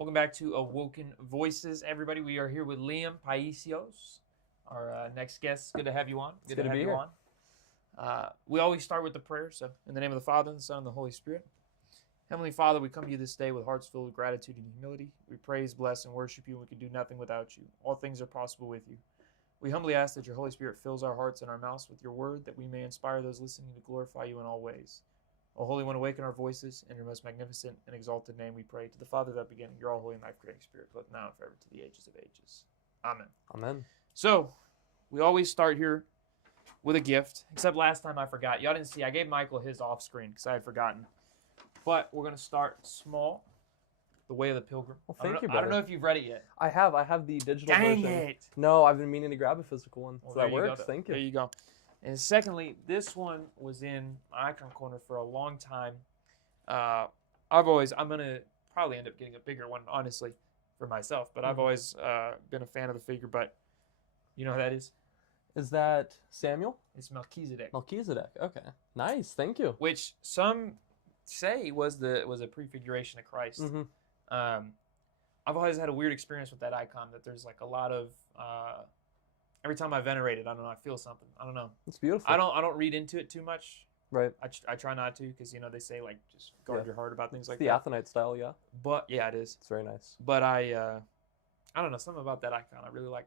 Welcome back to Awoken Voices, everybody. We are here with Liam Paisios, our next guest. Good to have you on. Good to have you on. We always start with the prayer, so in the name of the Father, and the Son, and the Holy Spirit. Heavenly Father, we come to you this day with hearts filled with gratitude and humility. We praise, bless, and worship you, and we can do nothing without you. All things are possible with you. We humbly ask that your Holy Spirit fills our hearts and our mouths with your word, that we may inspire those listening to glorify you in all ways. O Holy One, awaken our voices in your most magnificent and exalted name, we pray. To the Father that beginning, your all holy and life-creating Spirit, both now and forever, to the ages of ages. Amen. Amen. So, we always start here with a gift, except last time I forgot. Y'all didn't see, I gave Michael his off screen because I had forgotten. But we're going to start small. The Way of the Pilgrim. Well, thank you, I brother. don't know if you've read it yet. I have the digital Dang version. it! No, I've been meaning to grab a physical one. Well, So that works. Thank you. There you go. And secondly, this one was in my icon corner for a long time. I'm going to probably end up getting a bigger one, honestly, for myself. But I've always been a fan of the figure. But you know who that is? Is that Samuel? It's Melchizedek. Melchizedek. Okay. Nice. Thank you. Which some say was a prefiguration of Christ. I've always had a weird experience with that icon, that there's like a lot of every time I venerate it, I don't know, I feel something. I don't know. It's beautiful. I don't read into it too much. Right. I try not to, because they say like just guard your heart about things like the that. Athonite style, yeah. But yeah, it is. It's very nice. But I don't know, something about that icon I really like.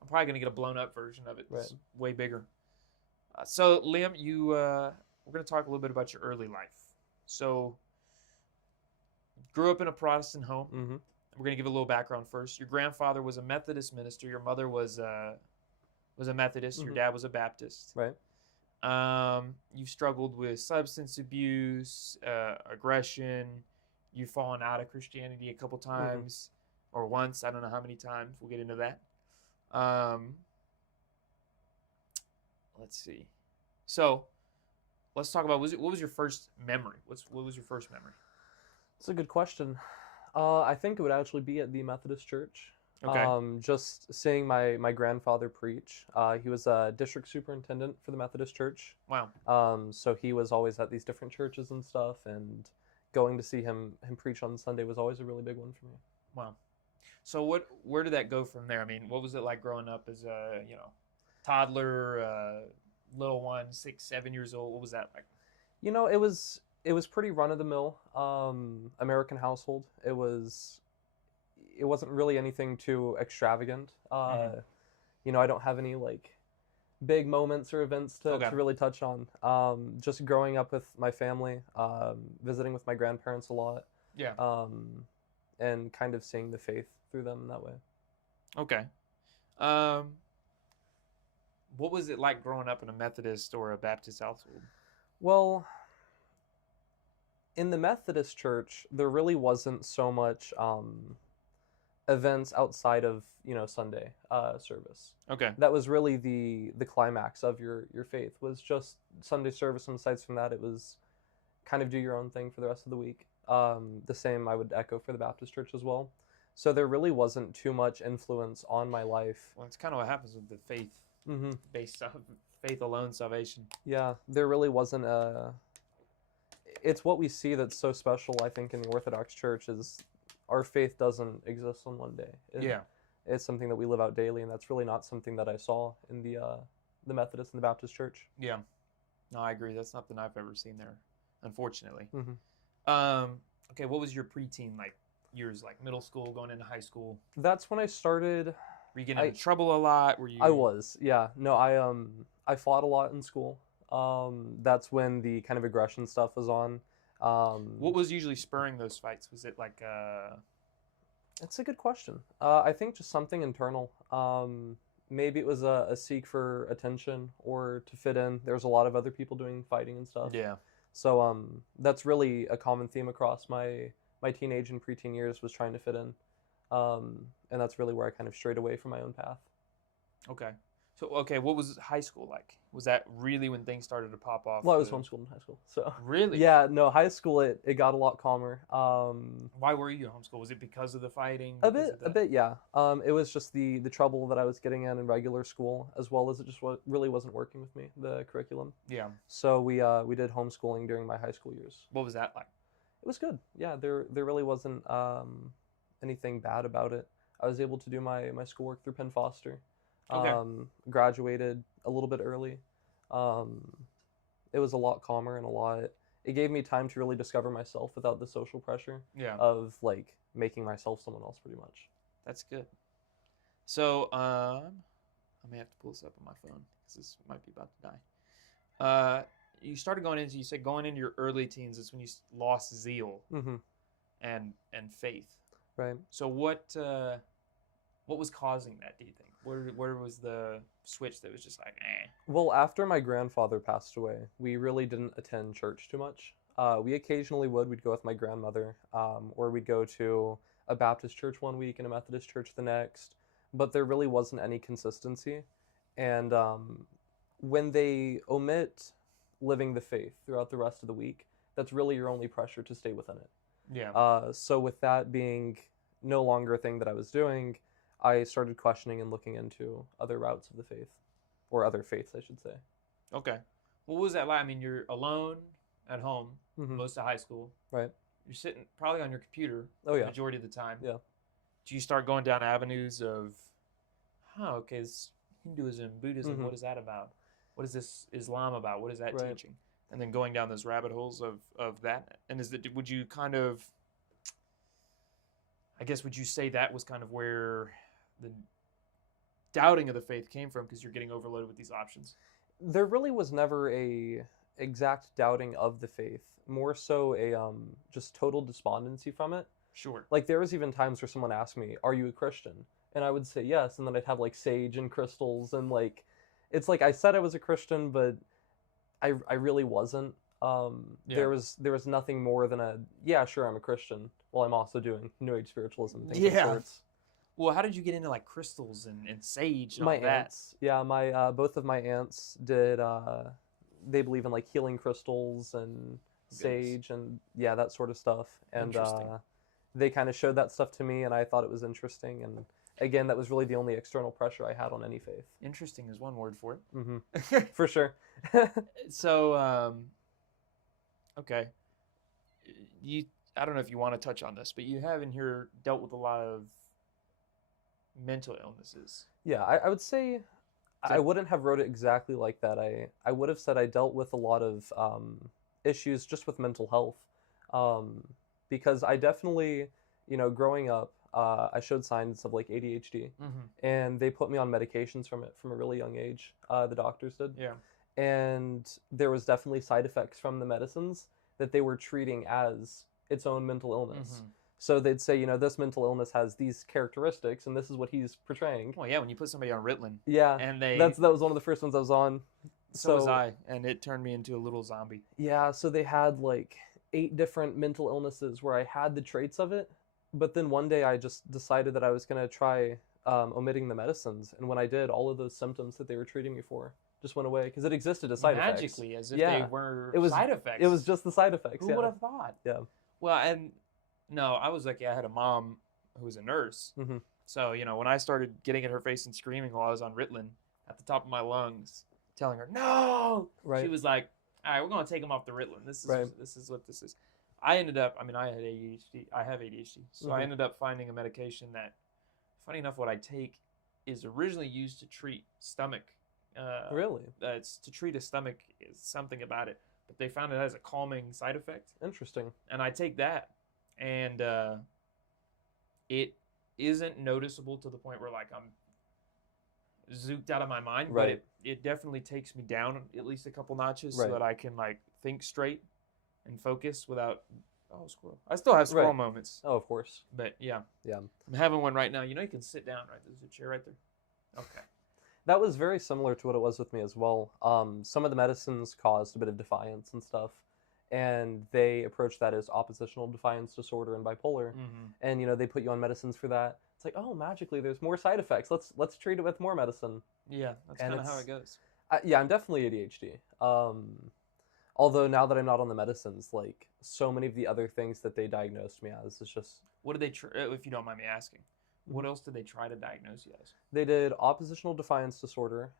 I'm probably gonna get a blown up version of it. It's way bigger. So Liam, we're gonna talk a little bit about your early life. So, grew up in a Protestant home. We're going to give a little background first. Your grandfather was a Methodist minister. Your mother was a Methodist. Your dad was a Baptist. Right. You've struggled with substance abuse, aggression. You've fallen out of Christianity a couple times, or once. I don't know how many times. We'll get into that. Let's see. So, let's talk about what was your first memory? What was your first memory? It's a good question. I think it would actually be at the Methodist church. Okay. Just seeing my grandfather preach. He was a district superintendent for the Methodist church. Wow. So he was always at these different churches and stuff, and going to see him preach on Sunday was always a really big one for me. Wow. So where did that go from there? I mean, what was it like growing up as a toddler, little one, 6, 7 years old? What was that like? It was pretty run-of-the-mill American household. It wasn't really anything too extravagant. I don't have any like big moments or events to really touch on. Just growing up with my family, visiting with my grandparents a lot. Yeah. And kind of seeing the faith through them in that way. Okay. What was it like growing up in a Methodist or a Baptist household? Well, in the Methodist church, there really wasn't so much events outside of Sunday service. Okay. That was really the climax of your faith, was just Sunday service, and besides from that, it was kind of do your own thing for the rest of the week. The same I would echo for the Baptist church as well. So there really wasn't too much influence on my life. Well, it's kind of what happens with the faith-based faith alone salvation. Yeah, there really wasn't it's what we see that's so special, I think, in the Orthodox Church, is our faith doesn't exist on one day. It's something that we live out daily, and that's really not something that I saw in the Methodist and the Baptist Church. Yeah. No, I agree. That's nothing I've ever seen there, unfortunately. Okay, what was your preteen like years, like middle school, going into high school? That's when I started. Were you getting in trouble a lot? Were you? I was, yeah. No, I fought a lot in school. That's when the kind of aggression stuff was on. What was usually spurring those fights? Was it like That's a good question. I think just something internal. Maybe it was a seek for attention or to fit in. There's a lot of other people doing fighting and stuff. Yeah. So that's really a common theme across my teenage and preteen years, was trying to fit in. And that's really where I kind of strayed away from my own path. Okay. So, what was high school like? Was that really when things started to pop off? Well, I was homeschooled in high school, so. Really? Yeah, no, high school, it got a lot calmer. Why were you homeschooled? Was it because of the fighting? A bit, yeah. It was just the trouble that I was getting in regular school, as well as it just really wasn't working with me, the curriculum. Yeah. So we did homeschooling during my high school years. What was that like? It was good. Yeah, there really wasn't anything bad about it. I was able to do my schoolwork through Penn Foster. Okay. Graduated a little bit early. Um, it was a lot calmer and it gave me time to really discover myself without the social pressure Yeah. of like making myself someone else pretty much. That's good. So, I may have to pull this up on my phone because this might be about to die. You started going into, you said going into your early teens is when you lost zeal Mm-hmm. and faith. Right. So what was causing that, do you think? Where was the switch that was just like, eh? Well, after my grandfather passed away, we really didn't attend church too much. We occasionally would. We'd go with my grandmother, or we'd go to a Baptist church one week and a Methodist church the next. But there really wasn't any consistency. And when they omit living the faith throughout the rest of the week, that's really your only pressure to stay within it. Yeah. So with that being no longer a thing that I was doing, I started questioning and looking into other routes of the faith, or other faiths, I should say. Okay. What was that like? I mean, you're alone at home Mm-hmm. most of high school. Right. You're sitting probably on your computer Oh yeah. majority of the time. Yeah. Do you start going down avenues of, okay, this Hinduism, Buddhism, Mhm. what is that about? What is this Islam about? What is that Right. teaching? And then going down those rabbit holes of that. And would you kind of, I guess, would you say that was kind of where the doubting of the faith came from because you're getting overloaded with these options? There really was never a exact doubting of the faith, more so a just total despondency from it. Sure. Like there was even times where someone asked me, "Are you a Christian?" And I would say yes, and then I'd have like sage and crystals and like it's like I said I was a Christian, but I really wasn't. Yeah. There was nothing more than a yeah, sure, I'm a Christian. Well, I'm also doing New Age spiritualism and things of the Yeah. sorts. Well, how did you get into like crystals and sage and My all that? aunts, yeah, my both of my aunts did. They believe in like healing crystals and sage and yeah, that sort of stuff. And Interesting. they kind of showed that stuff to me, and I thought it was interesting. And again, that was really the only external pressure I had on any faith. Interesting is one word for it. Mm-hmm. For sure. So, okay. I don't know if you want to touch on this, but you have in here dealt with a lot of mental illnesses. Yeah, I would say I that- wouldn't have wrote it exactly like that. I would have said I dealt with a lot of issues just with mental health, because I definitely, growing up, I showed signs of like ADHD, Mm-hmm. and they put me on medications from it from a really young age. The doctors did, Yeah. and there was definitely side effects from the medicines that they were treating as its own mental illness. Mm-hmm. So they'd say, this mental illness has these characteristics, and this is what he's portraying. Well, yeah, when you put somebody on Ritalin, Yeah, and that was one of the first ones I was on. so was I, and it turned me into a little zombie. Yeah, so they had like 8 different mental illnesses where I had the traits of it, but then one day I just decided that I was going to try omitting the medicines, and when I did, all of those symptoms that they were treating me for just went away because it existed as side effects. Magically, as if Yeah. they were It was- side effects. It was just the side effects. Who Yeah. would have thought? Yeah. Well, and no, I was lucky. I had a mom who was a nurse. Mhm. So, when I started getting in her face and screaming while I was on Ritalin at the top of my lungs, telling her, no, Right. she was like, all right, we're going to take him off the Ritalin. This is Right. this is what this is. I ended up, I had ADHD. I have ADHD. So I Mhm. ended up finding a medication that, funny enough, what I take is originally used to treat stomach. Really It's to treat a stomach is something about it. But they found it has a calming side effect. interesting. And I take that, and it isn't noticeable to the point where like I'm zooked out of my mind, Right. but it definitely takes me down at least a couple notches Right. so that I can like think straight and focus without squirrel. I still have squirrel Right. moments, Oh, of course. but yeah, Yeah. I'm having one right now. You can sit down, right? There's a chair right there. Okay. That was very similar to what it was with me as well. Some of the medicines caused a bit of defiance and stuff, and they approached that as oppositional defiance disorder and bipolar. Mm-hmm. And they put you on medicines for that. It's like, oh, magically, there's more side effects. Let's treat it with more medicine. Yeah, that's And kind of how it's- it goes. Yeah, I'm definitely ADHD. Although now that I'm not on the medicines, like so many of the other things that they diagnosed me as is just What did they, if you don't mind me asking, what else did they try to diagnose you as? they did oppositional defiance disorder.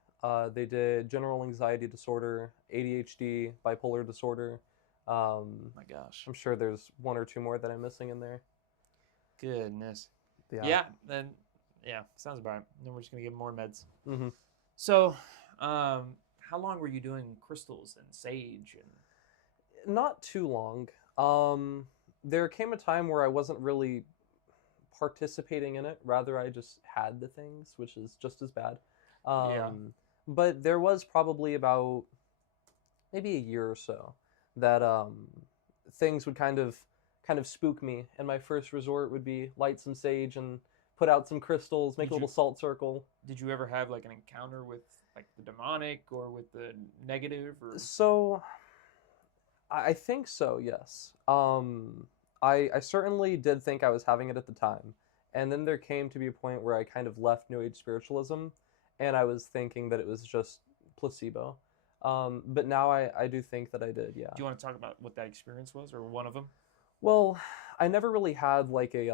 They did general anxiety disorder, ADHD, bipolar disorder. My gosh. I'm sure there's one or two more that I'm missing in there. Goodness. Yeah. Yeah. Then yeah, sounds about right. Then we're just gonna give him more meds. Hmm. So, how long were you doing crystals and sage and? Not too long. There came a time where I wasn't really participating in it. Rather, I just had the things, which is just as bad. Yeah. But there was probably about maybe a year or so that things would kind of spook me, and my first resort would be light some sage and put out some crystals, make Did a little you salt circle. did you ever have like an encounter with like the demonic or with the negative or? So I think so, yes. I certainly did think I was having it at the time, and then there came to be a point where I kind of left New Age spiritualism, and I was thinking that it was just placebo. But now I do think that I did, yeah. Do you want to talk about what that experience was, or one of them? Well, I never really had like a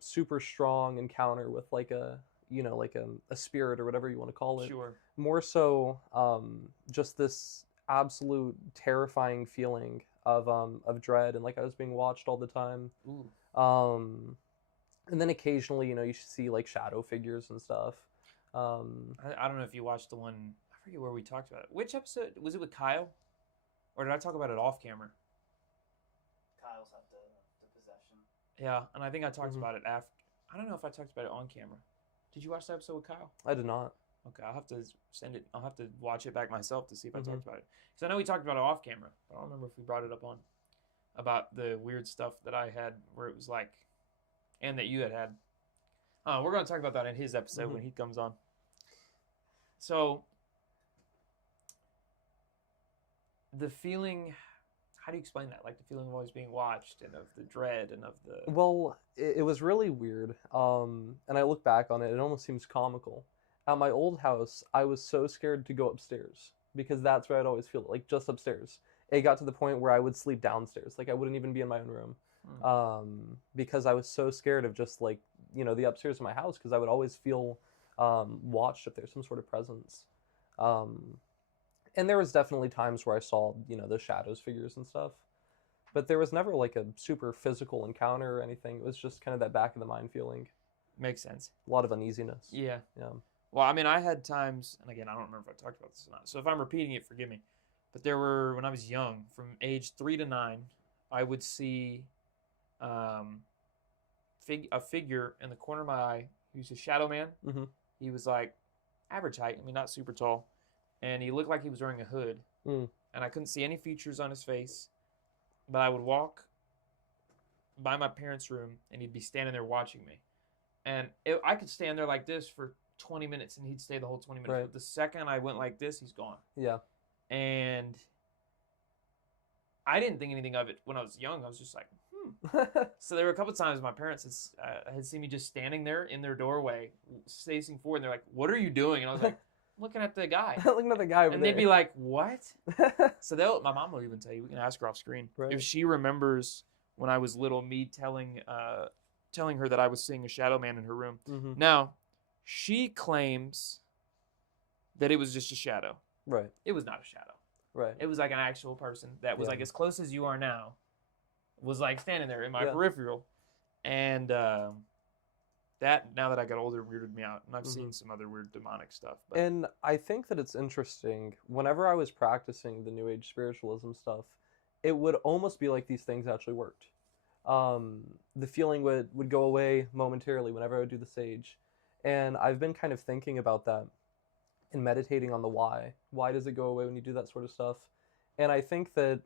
super strong encounter with like a like a spirit or whatever you want to call it. Sure. More so just this absolute terrifying feeling of dread, and like I was being watched all the time. Ooh. And then occasionally, you see like shadow figures and stuff. I don't know if you watched the one. I forget where we talked about it. Which episode was it with Kyle, or did I talk about it off camera? Kyle's had the possession. Yeah, and I think I talked Mhm. about it after. I don't know if I talked about it on camera. Did you watch the episode with Kyle? I did not. Okay, I'll have to send it. I'll have to watch it back myself to see if I Mhm. talked about it. Because I know we talked about it off camera, but I don't remember if we brought it up on about the weird stuff that I had where it was like, and that you had. We're going to talk about that in his episode Mhm. when he comes on. So, the feeling, how do you explain that? Like the feeling of always being watched and of the dread and of the. Well, it was really weird. And I look back on it, it almost seems comical. At my old house, I was so scared to go upstairs because that's where I'd always feel it, like just upstairs. It got to the point where I would sleep downstairs, like I wouldn't even be in my own room, because I was so scared of just like the upstairs of my house because I would always feel watched if there's some sort of presence. And there was definitely times where I saw the shadows figures and stuff. But there was never like a super physical encounter or anything. It was just kind of that back of the mind feeling. Makes sense. A lot of uneasiness. Yeah. Yeah. Well, I mean, I had times, and again, I don't remember if I talked about this or not. So if I'm repeating it, forgive me. But there were, when I was young, from age 3 to 9, I would see a figure in the corner of my eye. He was a shadow man. Mm-hmm. He was like average height. I mean, not super tall. And he looked like he was wearing a hood. Mm. And I couldn't see any features on his face. But I would walk by my parents' room, and he'd be standing there watching me. And I could stand there like this for 20 minutes, and he'd stay the whole 20 minutes. Right. But the second I went like this, he's gone. Yeah. And I didn't think anything of it when I was young. I was just like, So there were a couple of times my parents had seen me just standing there in their doorway, facing forward, and they're like, "What are you doing?" And I was like, "Looking at the guy." Looking at the guy over And there. they'd be like, "What?" So my mom will even tell you. We can ask her off screen Right. if she remembers when I was little, me telling her that I was seeing a shadow man in her room. Mm-hmm. Now, she claims that it was just a shadow. Right. It was not a shadow. Right. It was like an actual person that was Yeah. like as close as you are now, was like standing there in my Yeah. peripheral, and that now that I got older weirded me out, and I've seen some other weird demonic stuff. But And I think that it's interesting. Whenever I was practicing the New Age spiritualism stuff, it would almost be like these things actually worked. The feeling would go away momentarily whenever I would do the sage. And I've been kind of thinking about that and meditating on the why. Why does it go away when you do that sort of stuff? And I think that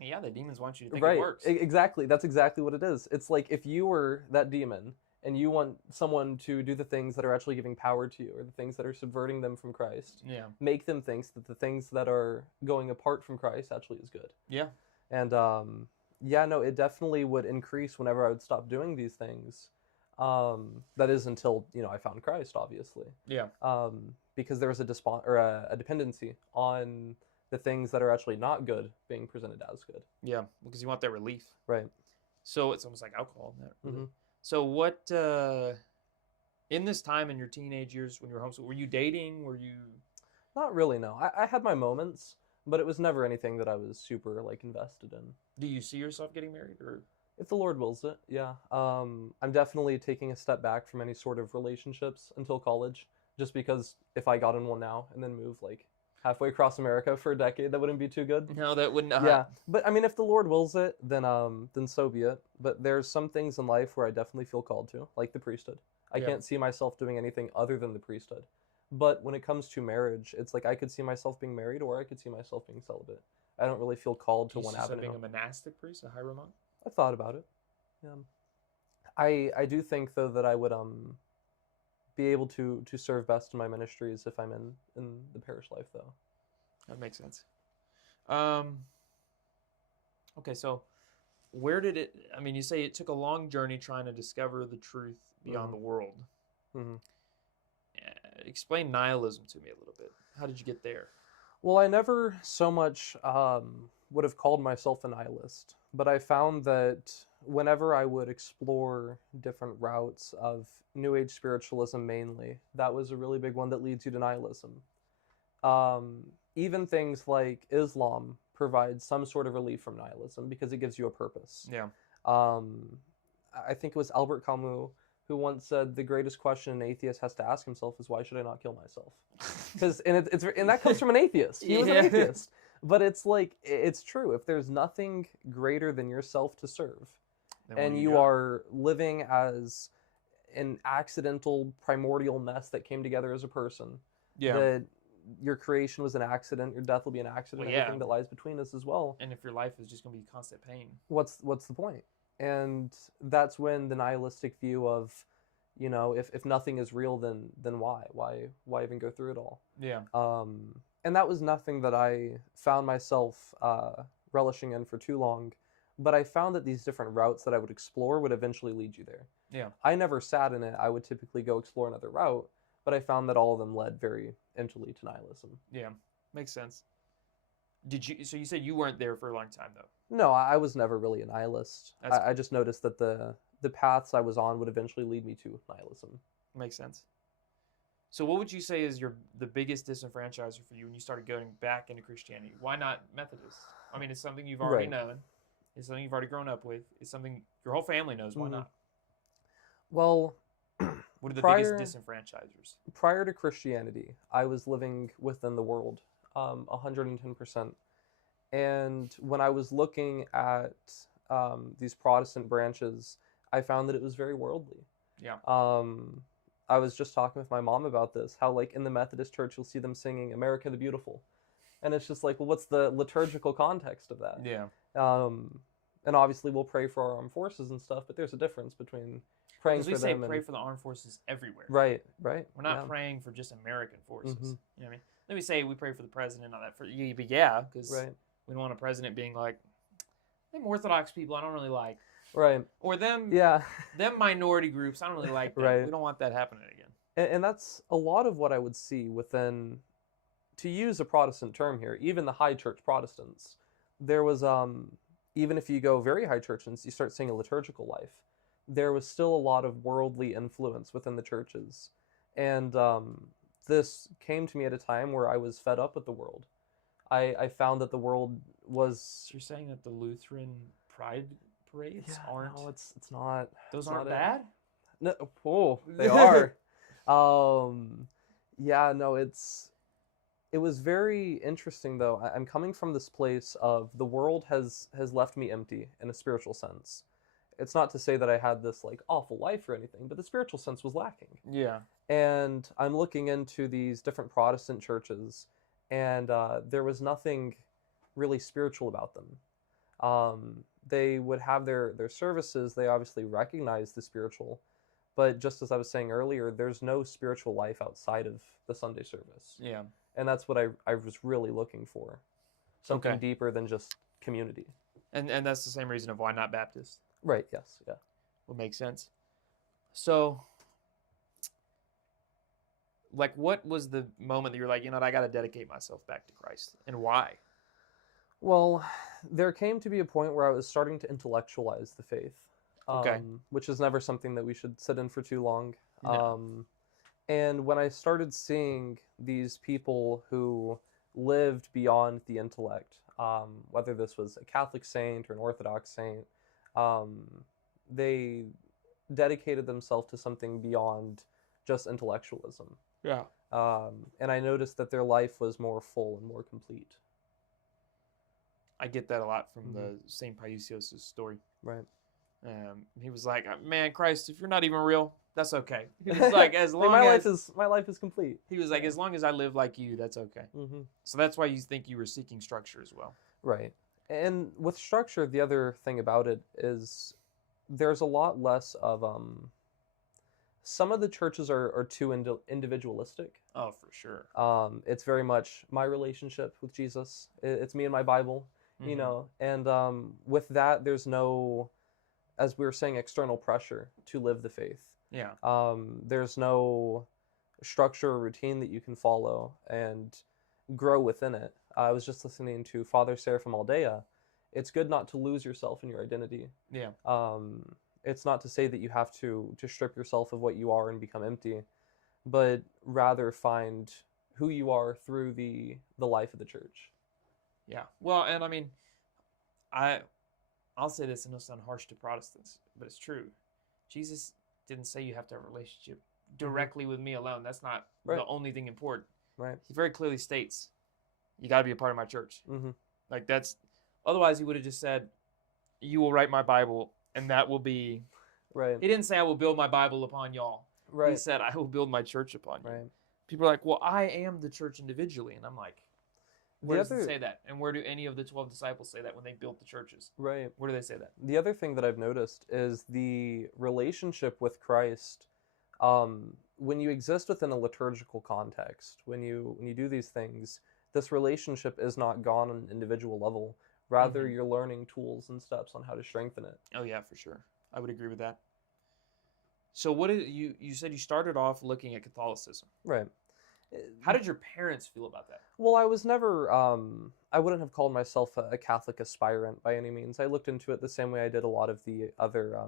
yeah, the demons want you to think right, it works. Exactly. That's exactly what it is. It's like if you were that demon and you want someone to do the things that are actually giving power to you, or the things that are subverting them from Christ, Yeah. make them think that the things that are going apart from Christ actually is good. Yeah. And yeah, no, it definitely would increase whenever I would stop doing these things. That is until I found Christ, obviously. Yeah. Because there was a dependency on the things that are actually not good being presented as good. Yeah. Because you want that relief. Right. So it's almost like alcohol. Isn't that really? Mhm. So what? In this time in your teenage years when you were homeschooled, were you dating? Were you? Not really, no. I had my moments, but it was never anything that I was super invested in. Do you see yourself getting married or? If the Lord wills it, yeah. I'm definitely taking a step back from any sort of relationships until college, just because if I got in one now and then moved like halfway across America for a decade, that wouldn't be too good. No, that would not. Yeah, but I mean, if the Lord wills it, then so be it. But there's some things in life where I definitely feel called to, like the priesthood. I Yeah. can't see myself doing anything other than the priesthood. But when it comes to marriage, it's like I could see myself being married, or I could see myself being celibate. I don't really feel called to You one see yourself avenue. being a monastic priest, a hieromonk? I've thought about it. Yeah. I do think though that I would be able to serve best in my ministries if I'm in the parish life though. That makes sense. Okay, so where did it? I mean, you say it took a long journey trying to discover the truth beyond the world. Mhm. Explain nihilism to me a little bit. How did you get there? Well, I never so much would have called myself a nihilist, but I found that whenever I would explore different routes of New Age spiritualism mainly, that was a really big one that leads you to nihilism. Even things like Islam provide some sort of relief from nihilism because it gives you a purpose. Yeah. I think it was Albert Camus who once said the greatest question an atheist has to ask himself is why should I not kill myself? Because and that comes from an atheist. He was an Yeah. atheist, but it's like it's true. If there's nothing greater than yourself to serve, Then what and do you got? are living as an accidental primordial mess that came together as a person, Yeah. that your creation was an accident, your death will be an accident, Well, yeah. everything that lies between us as well. And if your life is just going to be constant pain. What's the point? And that's when the nihilistic view of, if nothing is real, then why even go through it all? Yeah. And that was nothing that I found myself relishing in for too long, but I found that these different routes that I would explore would eventually lead you there. Yeah. I never sat in it. I would typically go explore another route, but I found that all of them led very intimately to nihilism. Yeah. Makes sense. So you said you weren't there for a long time though. No, I was never really a nihilist. That's I just noticed that the paths I was on would eventually lead me to nihilism. Makes sense. So what would you say is the biggest disenfranchiser for you when you started going back into Christianity? Why not Methodist? I mean, it's something you've already Right. known. It's something you've already grown up with. It's something your whole family knows. Why Mhm. not? Well, What are the prior- biggest disenfranchisers? prior to Christianity, I was living within the world, 110%. And when I was looking at these Protestant branches, I found that it was very worldly. Yeah. I was just talking with my mom about this, how like in the Methodist Church, you'll see them singing America the Beautiful. And it's just like, well, what's the liturgical context of that? Yeah. And obviously we'll pray for our armed forces and stuff, but there's a difference between praying Because we for say them pray and... for the armed forces everywhere. Right. We're not yeah. praying for just American forces. Mhm. You know what I mean? Let me say we pray for the president and all that. For you, but yeah, because Right. we don't want a president being like, them Orthodox people I don't really like. Right. Or them Yeah. them minority groups, I don't really like them. Right. We don't want that happening again. And that's a lot of what I would see within, to use a Protestant term here, even the high church Protestants. There was, even if you go very high church and you start seeing a liturgical life, there was still a lot of worldly influence within the churches. And this came to me at a time where I was fed up with the world. I found that the world was... So you're saying that the Lutheran pride parades aren't... No, it's not. Those it's aren't not it. bad? No, oh, they are. Yeah, no, it was very interesting though. I'm coming from this place of the world has left me empty in a spiritual sense. It's not to say that I had this like awful life or anything, but the spiritual sense was lacking. Yeah. And I'm looking into these different Protestant churches, and there was nothing really spiritual about them. They would have their services. They obviously recognize the spiritual, but just as I was saying earlier, there's no spiritual life outside of the Sunday service. Yeah. And that's what I was really looking for. Something Okay. deeper than just community. And that's the same reason of why not Baptist. Right, yes, yeah. Would make sense. So, like, what was the moment that you're like, you know what, I got to dedicate myself back to Christ? And why? Well, there came to be a point where I was starting to intellectualize the faith. Okay. Which is never something that we should sit in for too long. No. And when I started seeing these people who lived beyond the intellect, whether this was a Catholic saint or an Orthodox saint, They dedicated themselves to something beyond just intellectualism. Yeah. And I noticed that their life was more full and more complete. I get that a lot from Mhm. the St. Paisios' story. Right. He was like, man, Christ, if you're not even real, that's okay. He was like, as long my as life is complete. he was like, Yeah. as long as I live like you, that's okay. Mm-hmm. So that's why you think you were seeking structure as well. Right. And with structure, the other thing about it is there's a lot less of some of the churches are too individualistic. Oh, for sure. It's very much my relationship with Jesus. It's me and my Bible, you Mhm. know. And with that, there's no, as we were saying, external pressure to live the faith. Yeah. There's no structure or routine that you can follow and grow within it. I was just listening to Father Seraphim Aldea. It's good not to lose yourself in your identity. Yeah. It's not to say that you have to strip yourself of what you are and become empty, but rather find who you are through the life of the church. Yeah. Well, and I mean, I'll say this, and it'll sound harsh to Protestants, but it's true. Jesus didn't say you have to have a relationship directly with me alone. That's not Right. the only thing important. Right. He very clearly states, you got to be a part of my church. Mm-hmm. Like that's, otherwise he would have just said, you will write my Bible, and that will be. Right. He didn't say I will build my Bible upon y'all. Right. He said I will build my church upon you. Right. People are like, well, I am the church individually, and I'm like, where does other, it say that? And where do any of the 12 disciples say that when they built the churches? Right. Where do they say that? The other thing that I've noticed is the relationship with Christ. When you exist within a liturgical context, when you do these things, this relationship is not gone on an individual level. Rather, Mhm. you're learning tools and steps on how to strengthen it. Oh yeah, for sure. I would agree with that. So what did you said you started off looking at Catholicism. Right. How did your parents feel about that? Well, I was never, I wouldn't have called myself a Catholic aspirant by any means. I looked into it the same way I did a lot of the other,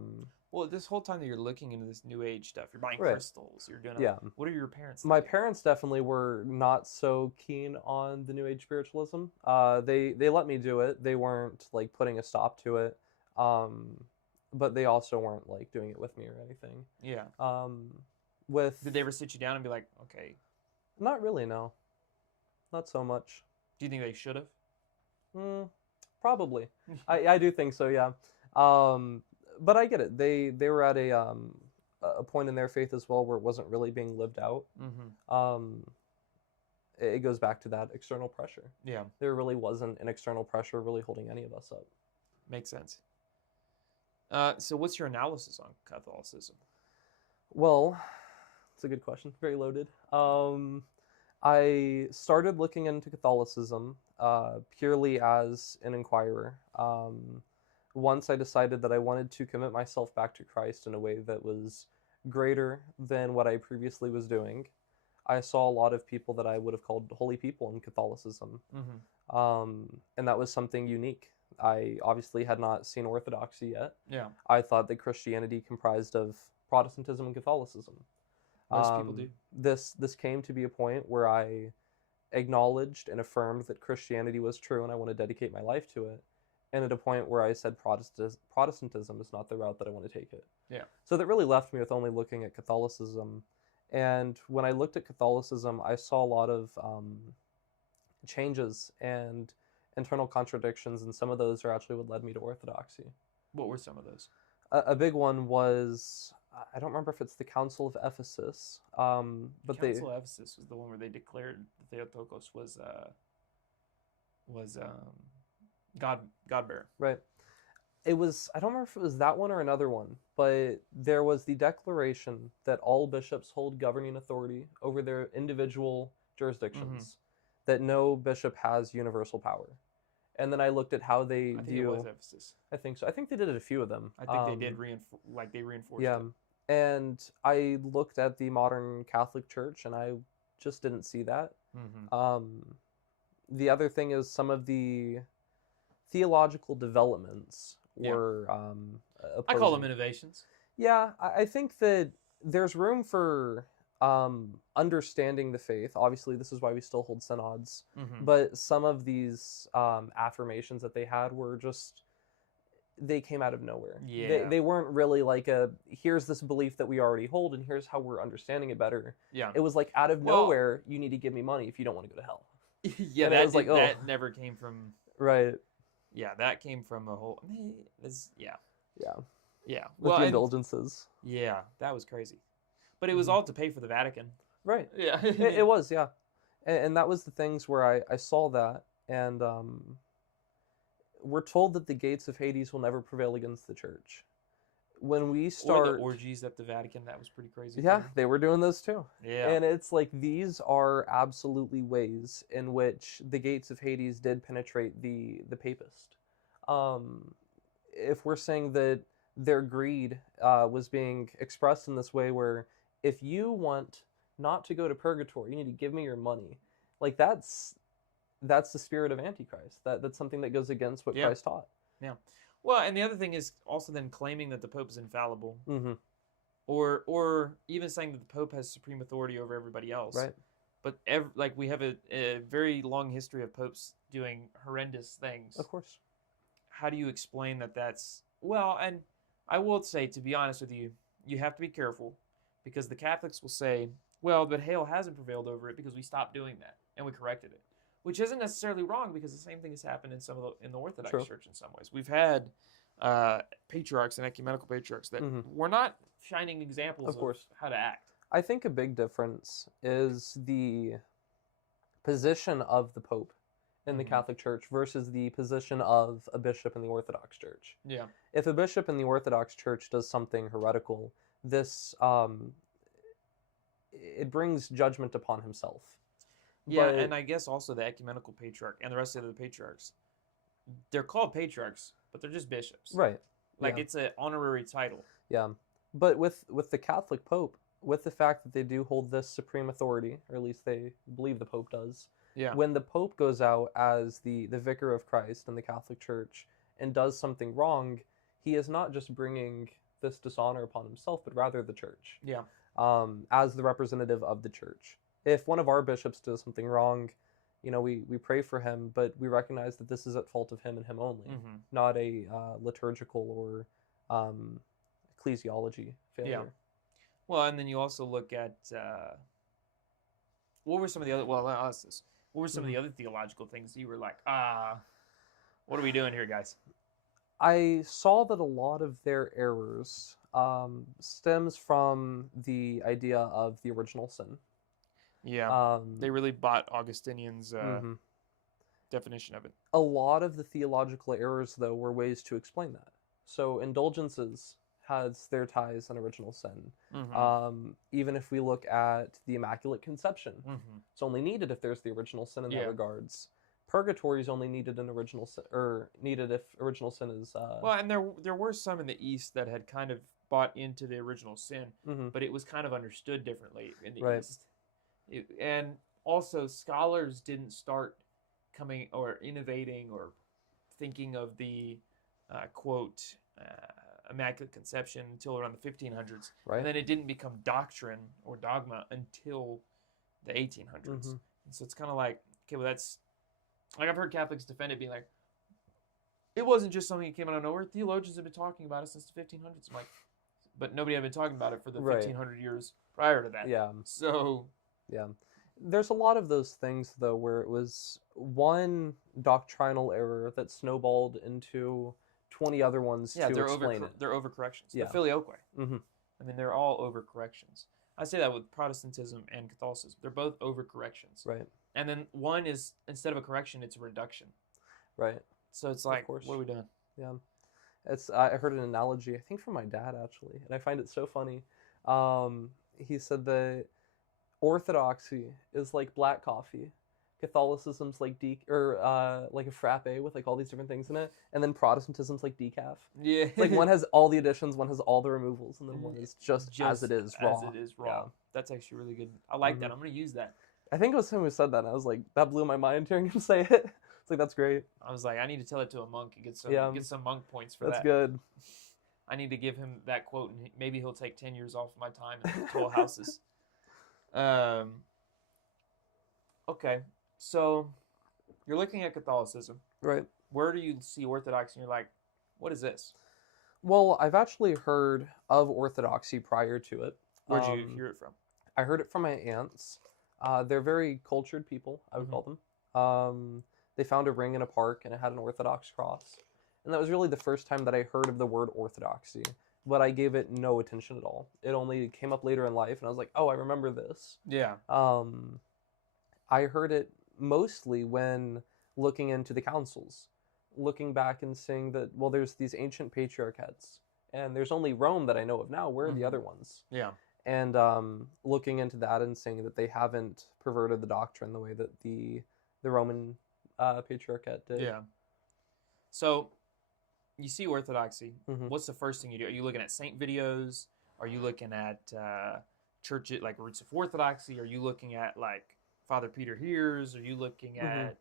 Well, this whole time that you're looking into this new age stuff, you're buying Right. crystals, you're doing Yeah. What are your parents My thinking? parents definitely were not so keen on the New Age spiritualism. They let me do it. They weren't like putting a stop to it. But they also weren't like doing it with me or anything. Yeah. With Did they ever sit you down and be like, okay, Not really, no. Not so much. do you think they should have? Probably. I do think so, yeah. But I get it. They were at a point in their faith as well where it wasn't really being lived out. Mm-hmm. It goes back to that external pressure. Yeah, There really wasn't an external pressure really holding any of us up. makes sense. So what's your analysis on Catholicism? Well, it's a good question. Very loaded. I started looking into Catholicism purely as an inquirer. Once I decided that I wanted to commit myself back to Christ in a way that was greater than what I previously was doing, I saw a lot of people that I would have called holy people in Catholicism. Mm-hmm. And that was something unique. I obviously had not seen Orthodoxy yet. Yeah, I thought that Christianity comprised of Protestantism and Catholicism. most people do. This came to be a point where I acknowledged and affirmed that Christianity was true and I want to dedicate my life to it. And at a point where I said Protestantism is not the route that I want to take it. Yeah. So that really left me with only looking at Catholicism. And when I looked at Catholicism, I saw a lot of changes and internal contradictions, and some of those are actually what led me to Orthodoxy. What were some of those? A big one was, I don't remember if it's the Council of Ephesus, but The Council of Ephesus was the one where they declared the Theotokos was God bearer. right. It was, I don't remember if it was that one or another one, but there was the declaration that all bishops hold governing authority over their individual jurisdictions, that no bishop has universal power. And then I looked at how they I think view. it was Ephesus. I think so. I think they did it a few of them. I think they did reinforce. Yeah. it. And I looked at the modern Catholic Church and I just didn't see that. Mm-hmm. The other thing is some of the theological developments Yeah. were I call them opposing. innovations. Yeah, I think that there's room for understanding the faith. Obviously, this is why we still hold synods. Mm-hmm. But some of these affirmations that they had were just, they came out of nowhere. Yeah. They weren't really like here's this belief that we already hold and here's how we're understanding it better. Yeah. It was like out of Well- nowhere, you need to give me money if you don't want to go to hell. Yeah, And it that was like, that never came from. Right. Yeah, that came from a whole. Yeah. Yeah. Yeah. With the and- indulgences. yeah, that was crazy, but it was Mhm. all to pay for the Vatican. Right. Yeah. It was, yeah. And that was the things where I saw that, and we're told that the gates of Hades will never prevail against the church. When we Or start, the orgies at the Vatican, that was pretty crazy. yeah, too. they were doing those too. Yeah. And it's like these are absolutely ways in which the gates of Hades did penetrate the papist. If we're saying that their greed was being expressed in this way, where if you want not to go to purgatory, you need to give me your money. Like that's the spirit of Antichrist. That's something that goes against what Yeah. Christ taught. Well, and the other thing is also then claiming that the Pope is infallible, Mm-hmm. or even saying that the Pope has supreme authority over everybody else. Right. But we have a very long history of popes doing horrendous things. Of course. How do you explain that? That's well, and I will say, to be honest with you, you have to be careful, because the Catholics will say, well, but Hale hasn't prevailed over it because we stopped doing that and we corrected it, which isn't necessarily wrong, because the same thing has happened in the Orthodox True. Church in some ways. We've had patriarchs and ecumenical patriarchs that Mhm. were not shining examples Of course. how to act. I think a big difference is the position of the Pope in the Mhm. Catholic Church versus the position of a bishop in the Orthodox Church. Yeah. If a bishop in the Orthodox Church does something heretical, this it brings judgment upon himself. Yeah, But- and I guess also the ecumenical patriarch and the rest of the patriarchs, they're called patriarchs, but they're just bishops. right. Like yeah. it's an honorary title. Yeah, but with the Catholic Pope, with the fact that they do hold this supreme authority, or at least they believe the Pope does, Yeah. when the Pope goes out as the vicar of Christ in the Catholic Church and does something wrong, he is not just bringing this dishonor upon himself, but rather the church, Yeah. as the representative of the church. If one of our bishops does something wrong, we pray for him, but we recognize that this is at fault of him and him only, Mm-hmm. not a liturgical or ecclesiology failure. Well, and then you also look at what were some of the other? Well, I'll ask this. What were some of the other theological things that you were like, what are we doing here, guys? I saw that a lot of their errors stems from the idea of the original sin. Yeah. They really bought Augustinian's mhm. definition of it. A lot of the theological errors, though, were ways to explain that. So indulgences has their ties in original sin. Mm-hmm. Even if we look at the Immaculate Conception, Mm-hmm. it's only needed if there's the original sin in Yeah. that regards. Purgatory is only needed in original sin, or needed if original sin is. Well, and there were some in the East that had kind of bought into the original sin, mhm. but it was kind of understood differently in the Right. East. And also, scholars didn't start coming or innovating or thinking of the quote Immaculate Conception until around the 1500s, Right. and then it didn't become doctrine or dogma until the 1800s. Mhm. And so it's kind of like, okay, well, that's like I've heard Catholics defend it, being like, it wasn't just something that came out of nowhere. Theologians have been talking about it since the 1500s. I'm like, but nobody had been talking about it for the Right. 1500 years prior to that. Yeah. So Yeah. There's a lot of those things, though, where it was one doctrinal error that snowballed into 20 other ones yeah, to they're explain it. they're overcorrections. Yeah. The filioque. Mhm. I mean, they're all overcorrections. I say that with Protestantism and Catholicism. They're both overcorrections. Right. And then one is, instead of a correction, it's a reduction. Right. So it's like, course. what are we doing? Yeah. I heard an analogy, I think from my dad, actually, and I find it so funny. He said that orthodoxy is like black coffee, Catholicism's like like a frappe with like all these different things in it, and then Protestantism's like decaf. Yeah. It's like one has all the additions, one has all the removals, and then one is just as it is raw. As it is raw. Yeah. That's actually really good. I like that. Mhm. I'm going to use that. I think it was him who said that, and I was like, that blew my mind hearing him say it. It's like, that's great. I was like, I need to tell it to a monk and get some monk points for That's that. good. I need to give him that quote, and maybe he'll take 10 years off my time and toll houses. Okay, so you're looking at Catholicism. Right. Where do you see Orthodox, and you're like, What is this? Well, I've actually heard of Orthodoxy prior to it. Where'd you hear it from? I heard it from my aunts. They're very cultured people, I would Mhm. call them. They found a ring in a park and it had an Orthodox cross. And that was really the first time that I heard of the word Orthodoxy. But I gave it no attention at all. It only came up later in life and I was like, oh, I remember this. Yeah. I heard it mostly when looking into the councils, looking back and seeing that, well, there's these ancient patriarchates, and there's only Rome that I know of now. Where are the other ones? Yeah. And looking into that and seeing that they haven't perverted the doctrine the way that the Roman patriarchate did. Yeah. So, you see Orthodoxy. Mhm. What's the first thing you do? Are you looking at saint videos? Are you looking at church, like Roots of Orthodoxy? Are you looking at like Father Peter Hears? Are you looking at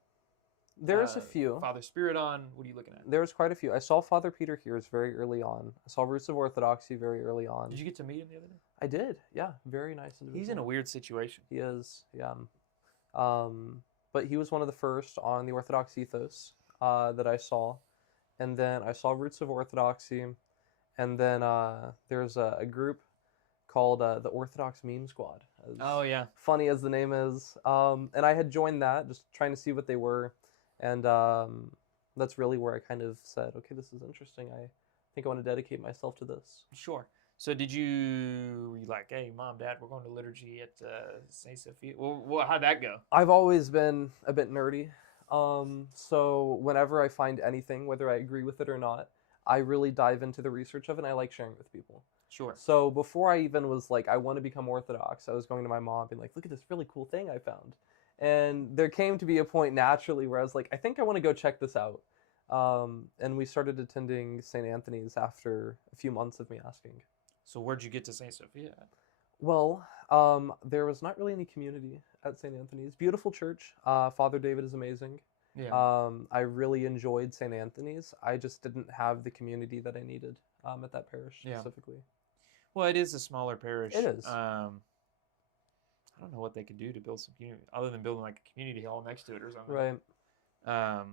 There's a few. Father Spiridon? What are you looking at? There's quite a few. I saw Father Peter Hears very early on. I saw Roots of Orthodoxy very early on. Did you get to meet him the other day? I did. Yeah, very nice individual. He's in a weird situation. He is, yeah. But he was one of the first on the Orthodox ethos that I saw. And then I saw Roots of Orthodoxy. And then there's a group called the Orthodox Meme Squad. As Oh, yeah. funny as the name is. And I had joined that, just trying to see what they were. And that's really where I kind of said, okay, this is interesting. I think I want to dedicate myself to this. Sure. So were you like, hey, Mom, Dad, we're going to liturgy at St. Sophia? Well, how'd that go? I've always been a bit nerdy. So whenever I find anything, whether I agree with it or not, I really dive into the research of it and I like sharing it with people. Sure. So before I even was like, I want to become Orthodox, I was going to my mom being like, look at this really cool thing I found. And there came to be a point naturally where I was like, I think I want to go check this out. And we started attending St. Anthony's after a few months of me asking. So where'd you get to St. Sophia at? Well, there was not really any community at St. Anthony's. Beautiful church. Father David is amazing. Yeah. I really enjoyed St. Anthony's. I just didn't have the community that I needed at that parish specifically. Well, it is a smaller parish. It is. I don't know what they could do to build some community, other than building like a community hall next to it or something. Right.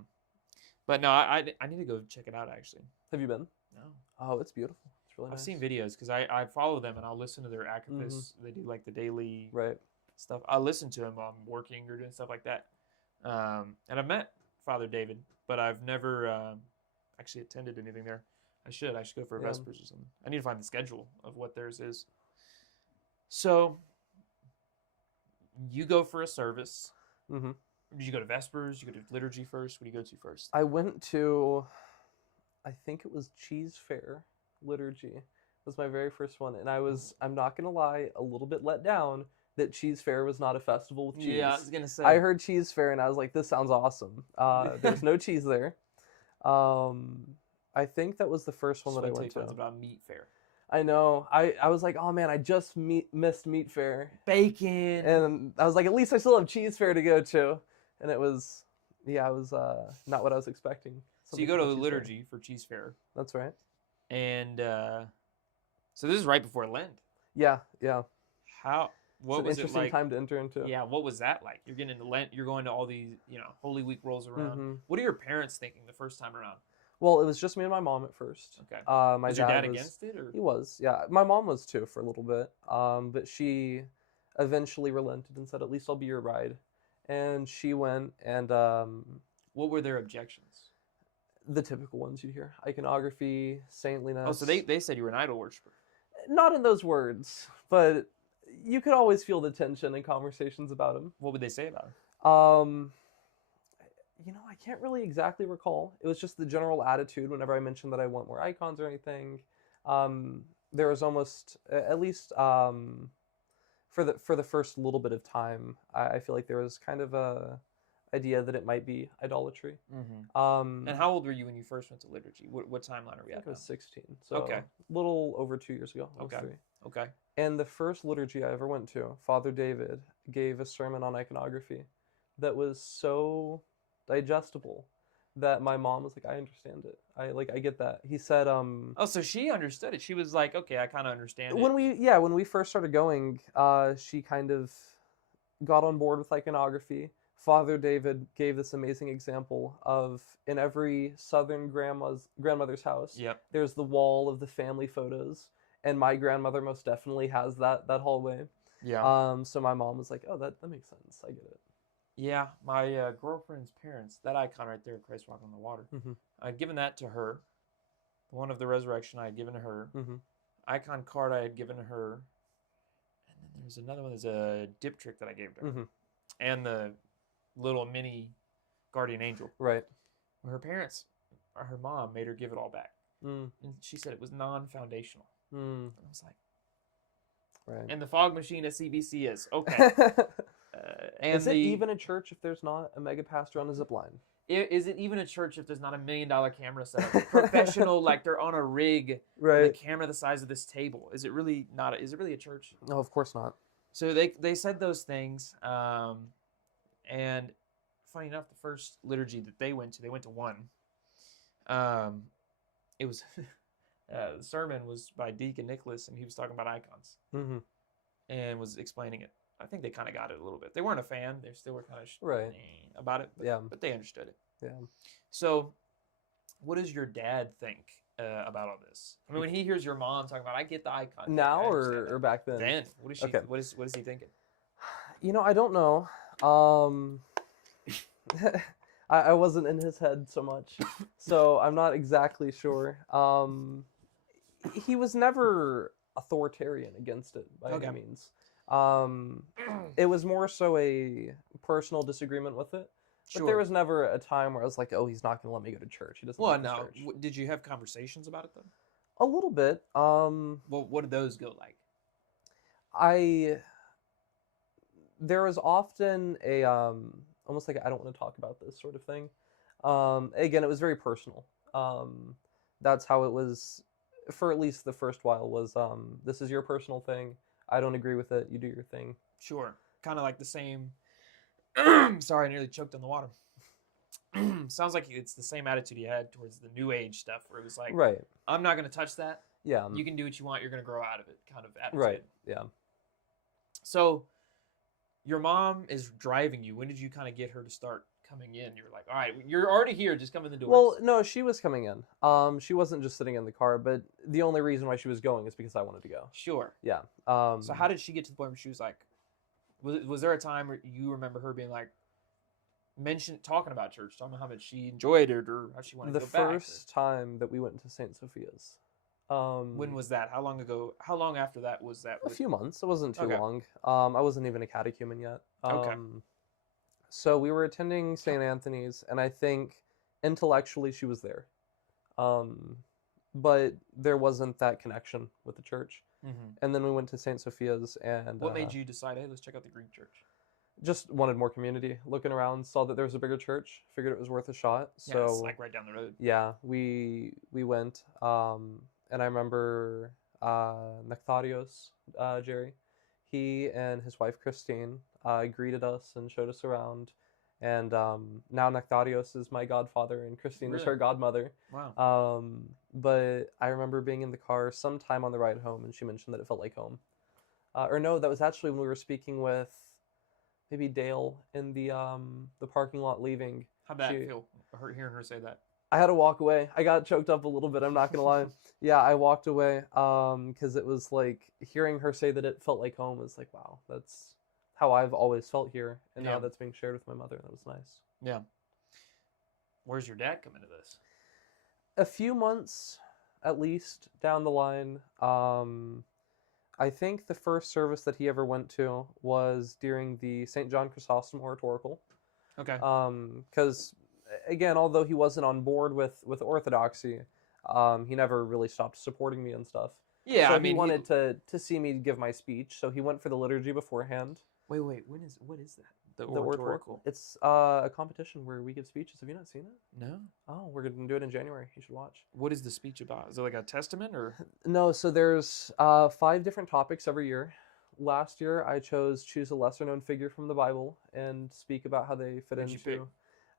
But no, I need to go check it out actually. Have you been? No. Oh, it's beautiful. It's really I've nice. seen videos because I follow them and I'll listen to their activists. They do like the daily Right. stuff. I listen to them while I'm working or doing stuff like that. And I've met Father David, but I've never actually attended anything there. I should go for a Vespers or something. I need to find the schedule of what theirs is. So you go for a service. Mm-hmm. Did you go to Vespers? You go to liturgy first? What do you go to first? I went to, I think it was Cheese Fair liturgy. It was my very first one. And I'm not going to lie, a little bit let down that Cheese Fair was not a festival with cheese. Yeah, I was going to say. I heard Cheese Fair and I was like, this sounds awesome. There's no cheese there. I think that was the first one that I went to. It's about meat fair. I know. I was like, oh man, I just missed Meat Fair. Bacon. And I was like, at least I still have Cheese Fair to go to. And it was not what I was expecting. So you go to the liturgy for Cheese Fair. That's right. And so this is right before Lent. Yeah. What it's was an interesting it like? time to enter into. Yeah, what was that like? You're getting into Lent, you're going to all these, Holy Week rolls around. Mm-hmm. What are your parents thinking the first time around? Well, it was just me and my mom at first. Okay. My was your dad against it? Or? He was, yeah. My mom was too for a little bit. But she eventually relented and said, at least I'll be your bride. And she went and... what were their objections? The typical ones you'd hear. Iconography, saintliness. Oh, so they said you were an idol worshiper. Not in those words, but you could always feel the tension in conversations about him. What would they say about him? I can't really exactly recall. It was just the general attitude whenever I mentioned that I want more icons or anything. There was almost, at least for the first little bit of time, I feel like there was kind of a idea that it might be idolatry. Mm-hmm. And how old were you when you first went to liturgy? What timeline are we at? I think I was 16. So okay. A little over 2 years ago. Okay. 3. Okay. And the first liturgy I ever went to, Father David gave a sermon on iconography that was so digestible that my mom was like, I understand it. I get that. He said, oh, so she understood it. She was like, okay, I kind of understand it. When we first started going, she kind of got on board with iconography, Father David gave this amazing example of in every Southern grandmother's house, Yep. there's the wall of the family photos, and my grandmother most definitely has that hallway. Yeah. So my mom was like, "Oh, that makes sense. I get it." Yeah. My girlfriend's parents, that icon right there, Christ walking on the water, Mm-hmm. I'd given that to her. The one of the resurrection I had given to her. Mm-hmm. Icon card I had given to her. And then there's another one. There's a diptych that I gave to her. Mm-hmm. And the little mini guardian angel. Right. Her parents, or her mom, made her give it all back. Mm. And she said it was non-foundational. Mm. I was like, Right. and the fog machine at CBC is okay. And is it even a church if there's not a mega pastor on a zip line? Is it even a church if there's not $1 million camera set up? Professional, like they're on a rig Right. with a camera the size of this table. Is it really not? Is it really a church? No, of course not. So they said those things, and funny enough, the first liturgy that they went to one. It was the sermon was by Deacon Nicholas, and he was talking about icons Mm-hmm. and was explaining it. I think they kind of got it a little bit. They weren't a fan. They still were kind of Right. about it. But, Yeah. but they understood it. Yeah. So, what does your dad think about all this? I mean, when he hears your mom talking about, I get the icon thing, Now I understand or that. back then? Then what is she? Okay. What is he thinking? I don't know. I wasn't in his head so much, so I'm not exactly sure. He was never authoritarian against it by Okay. any means. It was more so a personal disagreement with it. But there was never a time where I was like, "Oh, he's not going to let me go to church. He doesn't Well, like this no. church." Did you have conversations about it though? A little bit. Well, what did those go like? There was often a almost like I don't want to talk about this sort of thing. Again, it was very personal. That's how it was for at least the first while was this is your personal thing. I don't agree with it. You do your thing. Sure. Kind of like the same. Sorry, I nearly choked on the water. Sounds like it's the same attitude you had towards the new age stuff, where it was like, Right. I'm not going to touch that. Yeah. You can do what you want. You're going to grow out of it, kind of attitude. Right. Yeah. So, your mom is driving you. When did you kind of get her to start coming in? You're like, all right, you're already here. Just come in the doors. Well, no, she was coming in. She wasn't just sitting in the car, but the only reason why she was going is because I wanted to go. Sure. Yeah. So how did she get to the point where she was like, was there a time where you remember her being like, talking about church, talking about how much she enjoyed it or how she wanted the to go back? first time that we went to St. Sophia's. When was that? How long ago? How long after that was that? A few months. It wasn't too Okay. long. I wasn't even a catechumen yet. Okay. So we were attending St. Anthony's, and I think intellectually she was there. But there wasn't that connection with the church. Mm-hmm. And then we went to St. Sophia's, and What made you decide, hey, let's check out the Greek church? just wanted more community. Looking around, saw that there was a bigger church, figured it was worth a shot. Yeah, So it's like right down the road. yeah, we went, and I remember Nectarios, Jerry, he and his wife Christine greeted us and showed us around, and now Nectarios is my godfather and Christine is her Really? godmother. Wow. But I remember being in the car sometime on the ride home, and she mentioned that it felt like home. Or no, that was actually when we were speaking with maybe Dale in the parking lot leaving. How'd that she- feel? Hearing her say that. I had to walk away. I got choked up a little bit. I'm not gonna lie. Yeah, I walked away because it was like hearing her say that it felt like home was like, wow, that's how I've always felt here, and Yeah. now that's being shared with my mother. That was nice. Yeah. Where's your dad come into this? A few months, at least down the line, I think the first service that he ever went to was during the St. John Chrysostom Oratorical. Okay. Because again, although he wasn't on board with Orthodoxy, he never really stopped supporting me and stuff. Yeah, so I mean, he wanted to see me give my speech, so he went for the liturgy beforehand. Wait. What is that? The The oratorical. It's a competition where we give speeches. Have you not seen it? No. Oh, we're gonna do it in January. You should watch. What is the speech about? Is it like a testament or? No, so there's 5 different topics every year. Last year, I choose a lesser-known figure from the Bible and speak about how they fit Who'd you pick? into.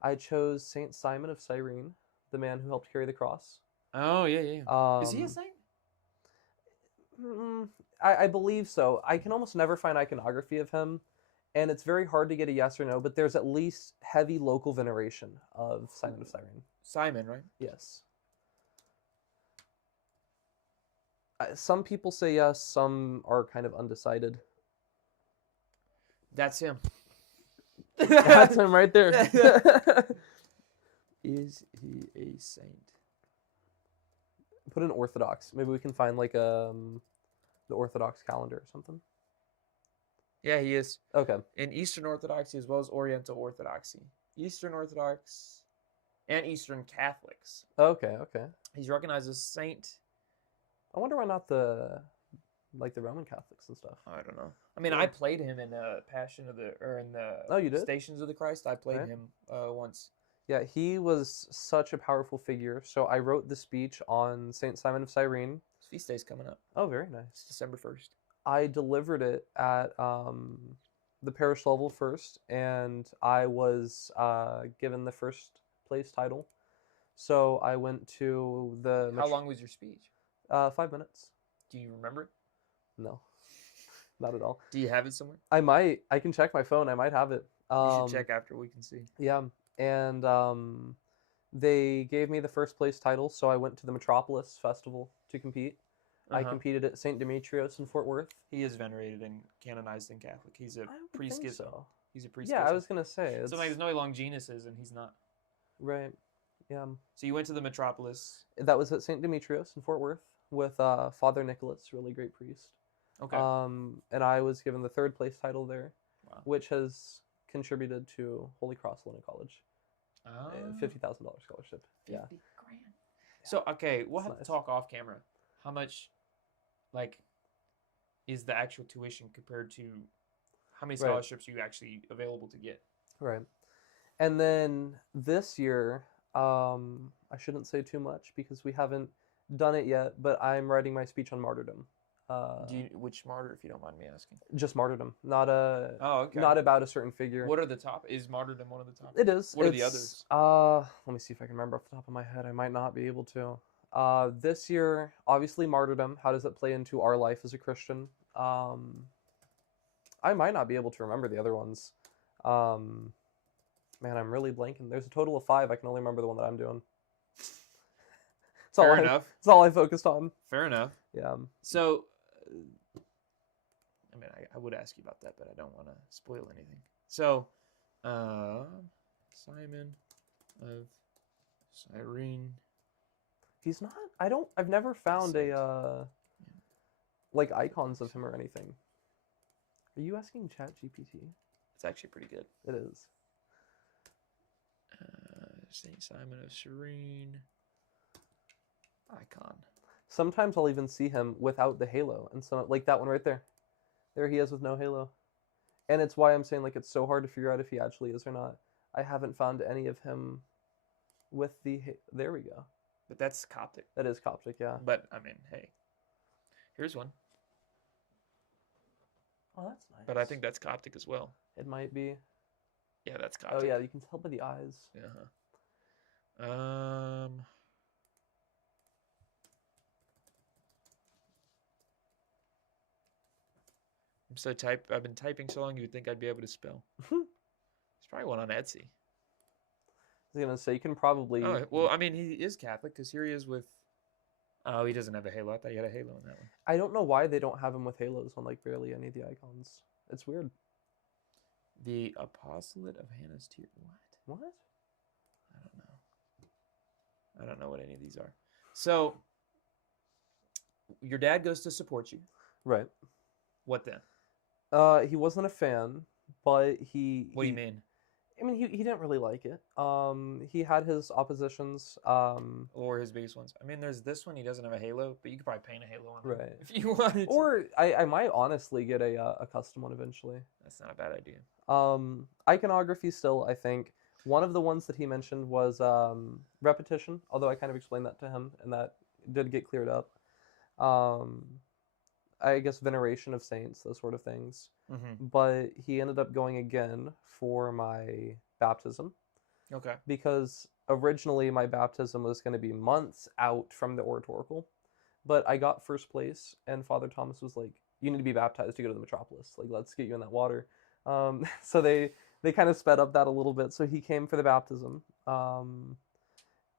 I chose Saint Simon of Cyrene, the man who helped carry the cross. Oh yeah. Is he a saint? I believe so. I can almost never find iconography of him, and it's very hard to get a yes or no, but there's at least heavy local veneration of Simon of Cyrene. Simon, right? Yes. Some people say yes, some are kind of undecided. That's him. That's him right there. Is he a saint? Put in Orthodox. Maybe we can find like the Orthodox calendar or something. Yeah, he is. Okay. In Eastern Orthodoxy as well as Oriental Orthodoxy. Eastern Orthodox and Eastern Catholics. Okay. He's recognized as saint. I wonder why not the Roman Catholics and stuff. I don't know. I mean, I played him in Passion of the in the Oh, you did? Stations of the Christ. I played Right. him once. Yeah, he was such a powerful figure. So I wrote the speech on Saint Simon of Cyrene. His feast day's coming up. Oh, very nice. It's December 1st. I delivered it at the parish level first, and I was given the first place title. So I went to the... How long was your speech? 5 minutes. Do you remember it? No, not at all. Do you have it somewhere? I might. I can check my phone. I might have it. You should check after we can see. Yeah, and they gave me the first place title, so I went to the Metropolis Festival to compete. I competed at St. Demetrios in Fort Worth. He is venerated and canonized in Catholic. He's a I would priest. think so. He's a priest. Yeah, I was gonna say. So like, there's no Longinus is, and he's not. Right. Yeah. So you went to the Metropolis. That was at St. Demetrios in Fort Worth with Father Nicholas, really great priest. Okay. And I was given the third place title there, Wow. which has contributed to Holy Cross Luna College. Oh. $50,000 scholarship. Yeah. 50 grand. So okay, we'll It's have nice. to talk off camera. How much, like, is the actual tuition compared to how many Right. scholarships are you actually available to get? Right. And then this year, I shouldn't say too much because we haven't done it yet, but I'm writing my speech on martyrdom. Which martyr, if you don't mind me asking? Just martyrdom, not Oh, okay. not about a certain figure. What are the top? Is martyrdom one of the top? It is. What are the others? Let me see if I can remember off the top of my head. I might not be able to. This year, obviously, martyrdom. How does it play into our life as a Christian? I might not be able to remember the other ones. Man, I'm really blanking. There's a total of 5. I can only remember the one that I'm doing. Fair enough. That's all I focused on. Fair enough. Yeah. So, I mean, I would ask you about that, but I don't want to spoil anything. So, Simon of Cyrene. He's not. I've never found like icons of him or anything. Are you asking ChatGPT? It's actually pretty good. It is. Saint Simon of Cyrene. Icon. Sometimes I'll even see him without the halo, and so like that one right there. There he is with no halo, and it's why I'm saying like it's so hard to figure out if he actually is or not. I haven't found any of him with the. There we go. But that's Coptic. That is Coptic, yeah. But I mean, hey, here's one. Oh, that's nice. But I think that's Coptic as well. It might be. Yeah, that's Coptic. Oh yeah, you can tell by the eyes. Uh-huh. I've been typing so long you would think I'd be able to spell. There's probably one on Etsy. I was gonna say you can probably. Oh, well, I mean, he is Catholic because here he is with. Oh, he doesn't have a halo. I thought he had a halo in that one. I don't know why they don't have him with halos on like barely any of the icons. It's weird. The Apostolate of Hannah's Tear. What? What? I don't know. I don't know what any of these are. So, your dad goes to support you. Right. What then? He wasn't a fan, but he. What do you mean? I mean, he didn't really like it. He had his oppositions. Or his biggest ones. I mean, there's this one. He doesn't have a halo, but you could probably paint a halo on it Right. if you wanted to. Or I might honestly get a custom one eventually. That's not a bad idea. Iconography still, I think. One of the ones that he mentioned was repetition, although I kind of explained that to him, and that did get cleared up. I guess veneration of saints, those sort of things. Mm-hmm. But he ended up going again for my baptism. Okay. Because originally my baptism was going to be months out from the oratorical. But I got first place, and Father Thomas was like, you need to be baptized to go to the metropolis. Like, let's get you in that water. So they kind of sped up that a little bit. So he came for the baptism.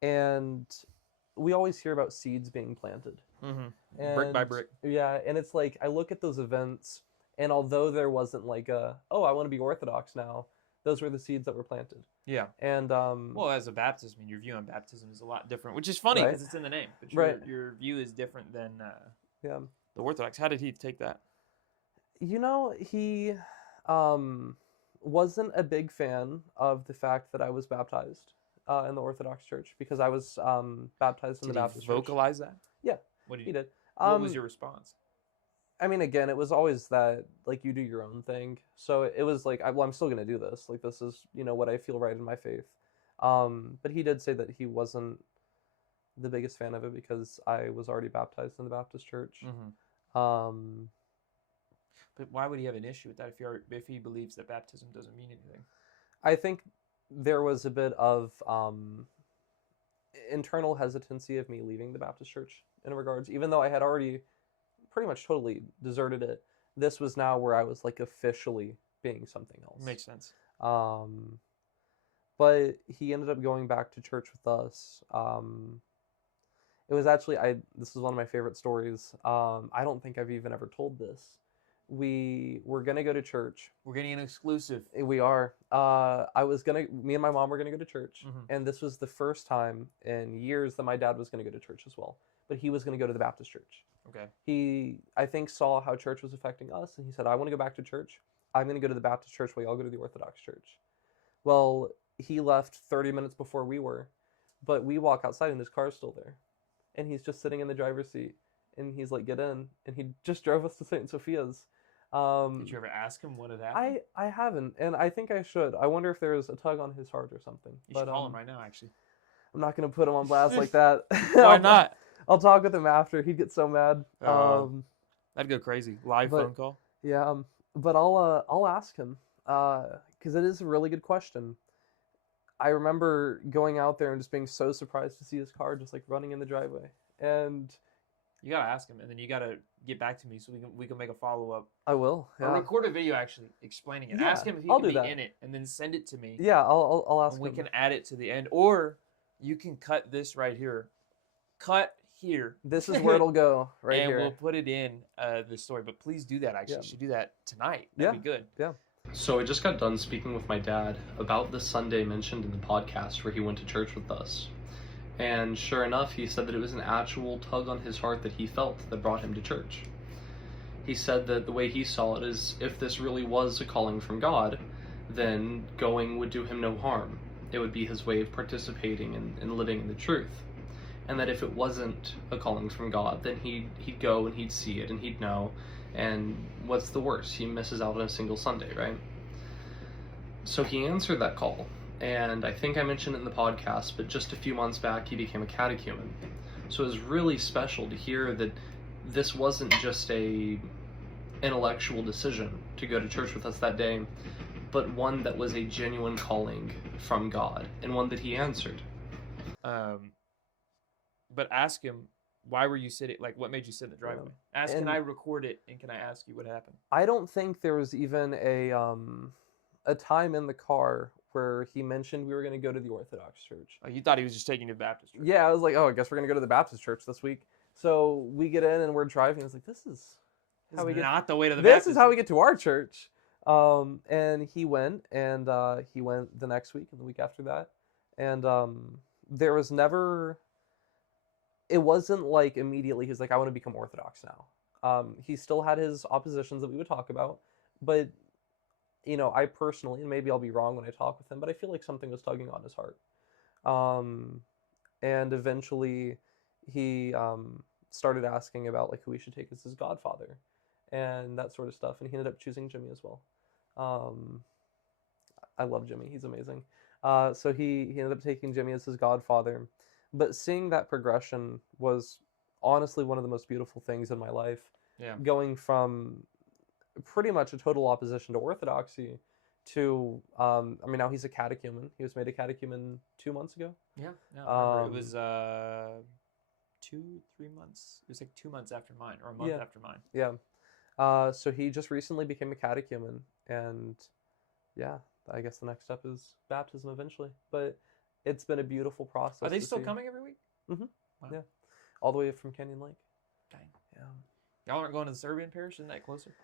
And we always hear about seeds being planted. Mm-hmm. Brick by And brick. yeah, and it's like I look at those events, and although there wasn't like oh, I want to be Orthodox now, those were the seeds that were planted. Yeah. And well, as a Baptist, I mean, your view on baptism is a lot different, which is funny Right. because it's in the name. But Right. your view is different than yeah, the Orthodox. How did he take that? you know, he wasn't a big fan of the fact that I was baptized in the Orthodox Church because I was baptized in Did the he Baptist Church. vocalize that? Yeah. What did He you? did. What was your response? I mean, again, it was always that, like, you do your own thing. So it was like, well, I'm still going to do this. Like, this is, what I feel right in my faith. But he did say that he wasn't the biggest fan of it because I was already baptized in the Baptist church. Mm-hmm. But why would he have an issue with that if he believes that baptism doesn't mean anything? I think there was a bit of internal hesitancy of me leaving the Baptist church in regards, even though I had already pretty much totally deserted it. This was now where I was like officially being something else. Makes sense. But he ended up going back to church with us. It was actually this is one of my favorite stories. I don't think I've even ever told this. We were gonna go to church. We're getting an exclusive. We are. Me and my mom were gonna go to church, and this was the first time in years that my dad was gonna go to church as well. But he was gonna go to the Baptist church. Okay. He, I think, saw how church was affecting us, and he said, "I want to go back to church. I'm going to go to the Baptist church while y'all go to the Orthodox church." Well, he left 30 minutes before we were, but we walk outside and his car's still there, and he's just sitting in the driver's seat, and he's like, "Get in," and he just drove us to St. Sophia's. Did you ever ask him what had happened? I haven't, and I think I should. I wonder if there's a tug on his heart or something. You should call him right now, actually. I'm not going to put him on blast like that. Why not? I'll talk with him after. He'd get so mad. That'd go crazy. Live phone call. Yeah, but I'll ask him because it is a really good question. I remember going out there and just being so surprised to see his car just like running in the driveway. And you gotta ask him, and then you gotta get back to me so we can make a follow up. I will. Yeah. Or record a video actually explaining it. Yeah, ask him if he I'll can do be that. in it, and then send it to me. Yeah, I'll ask and him. we can add it to the end, or you can cut this right here. Cut here. This is where it'll go right and here. we'll put it in the story. But please do that. Actually, Yeah. you should do that tonight. That'd be good. Yeah. So I just got done speaking with my dad about the Sunday mentioned in the podcast where he went to church with us. And sure enough, he said that it was an actual tug on his heart that he felt that brought him to church. He said that the way he saw it is if this really was a calling from God, then going would do him no harm. It would be his way of participating and living in the truth. And that if it wasn't a calling from God, then he'd go and he'd see it and he'd know. And what's the worst? He misses out on a single Sunday, right? So he answered that call. And I think I mentioned it in the podcast, but just a few months back, he became a catechumen. So it was really special to hear that this wasn't just a intellectual decision to go to church with us that day, but one that was a genuine calling from God, and one that he answered. But ask him, why were you sitting? Like, what made you sit in the driveway? Ask, can I record it, and can I ask you what happened? I don't think there was even a time in the car where he mentioned we were going to go to the Orthodox church. Oh, you thought he was just taking you to the Baptist church? Yeah, I was like, oh, I guess we're going to go to the Baptist church this week. So we get in and we're driving. I was like, this is how we get. Not the way to the This Baptist is how church. we get to our church. And he went the next week and the week after that. And there was never. It wasn't like immediately he's like, I want to become Orthodox now. He still had his oppositions that we would talk about, but I personally, and maybe I'll be wrong when I talk with him, but I feel like something was tugging on his heart. And eventually he started asking about like who he should take as his godfather and that sort of stuff, and he ended up choosing Jimmy as well. I love Jimmy. He's amazing. So he ended up taking Jimmy as his godfather. But seeing that progression was honestly one of the most beautiful things in my life. Yeah. Going from pretty much a total opposition to Orthodoxy to, now he's a catechumen. He was made a catechumen 2 months ago. Yeah. I remember. It was 2-3 months. It was like 2 months after mine, or a month after mine. Yeah. So he just recently became a catechumen, and yeah, I guess the next step is baptism eventually. But it's been a beautiful process. Are they to still see. coming every week? Mhm. Wow. Yeah. All the way from Canyon Lake. Dang. Yeah. Y'all aren't going to the Serbian parish? Isn't that closer?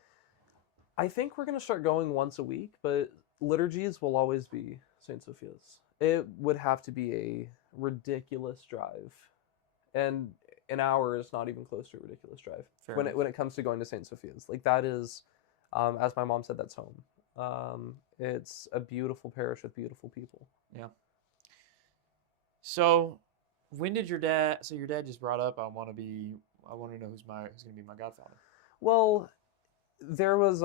I think we're gonna start going once a week, but liturgies will always be Saint Sophia's. It would have to be a ridiculous drive, and an hour is not even close to a ridiculous drive Fair when enough. it comes to going to Saint Sophia's. Like that is, as my mom said, that's home. It's a beautiful parish with beautiful people. So, when did your dad? So your dad just brought up, I want to know who's going to be my godfather. Well, there was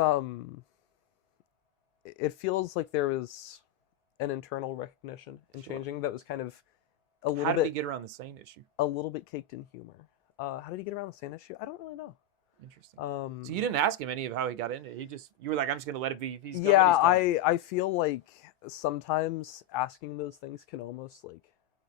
it feels like there was an internal recognition in Sure. changing that was kind of a little How did he bit get around the same issue? a little bit caked in humor. How did he get around the same issue? I don't really know. Interesting. So you didn't ask him any of how he got into it. You were like, I'm just gonna let it be. If he's coming, yeah, he's coming. I feel like sometimes asking those things can almost like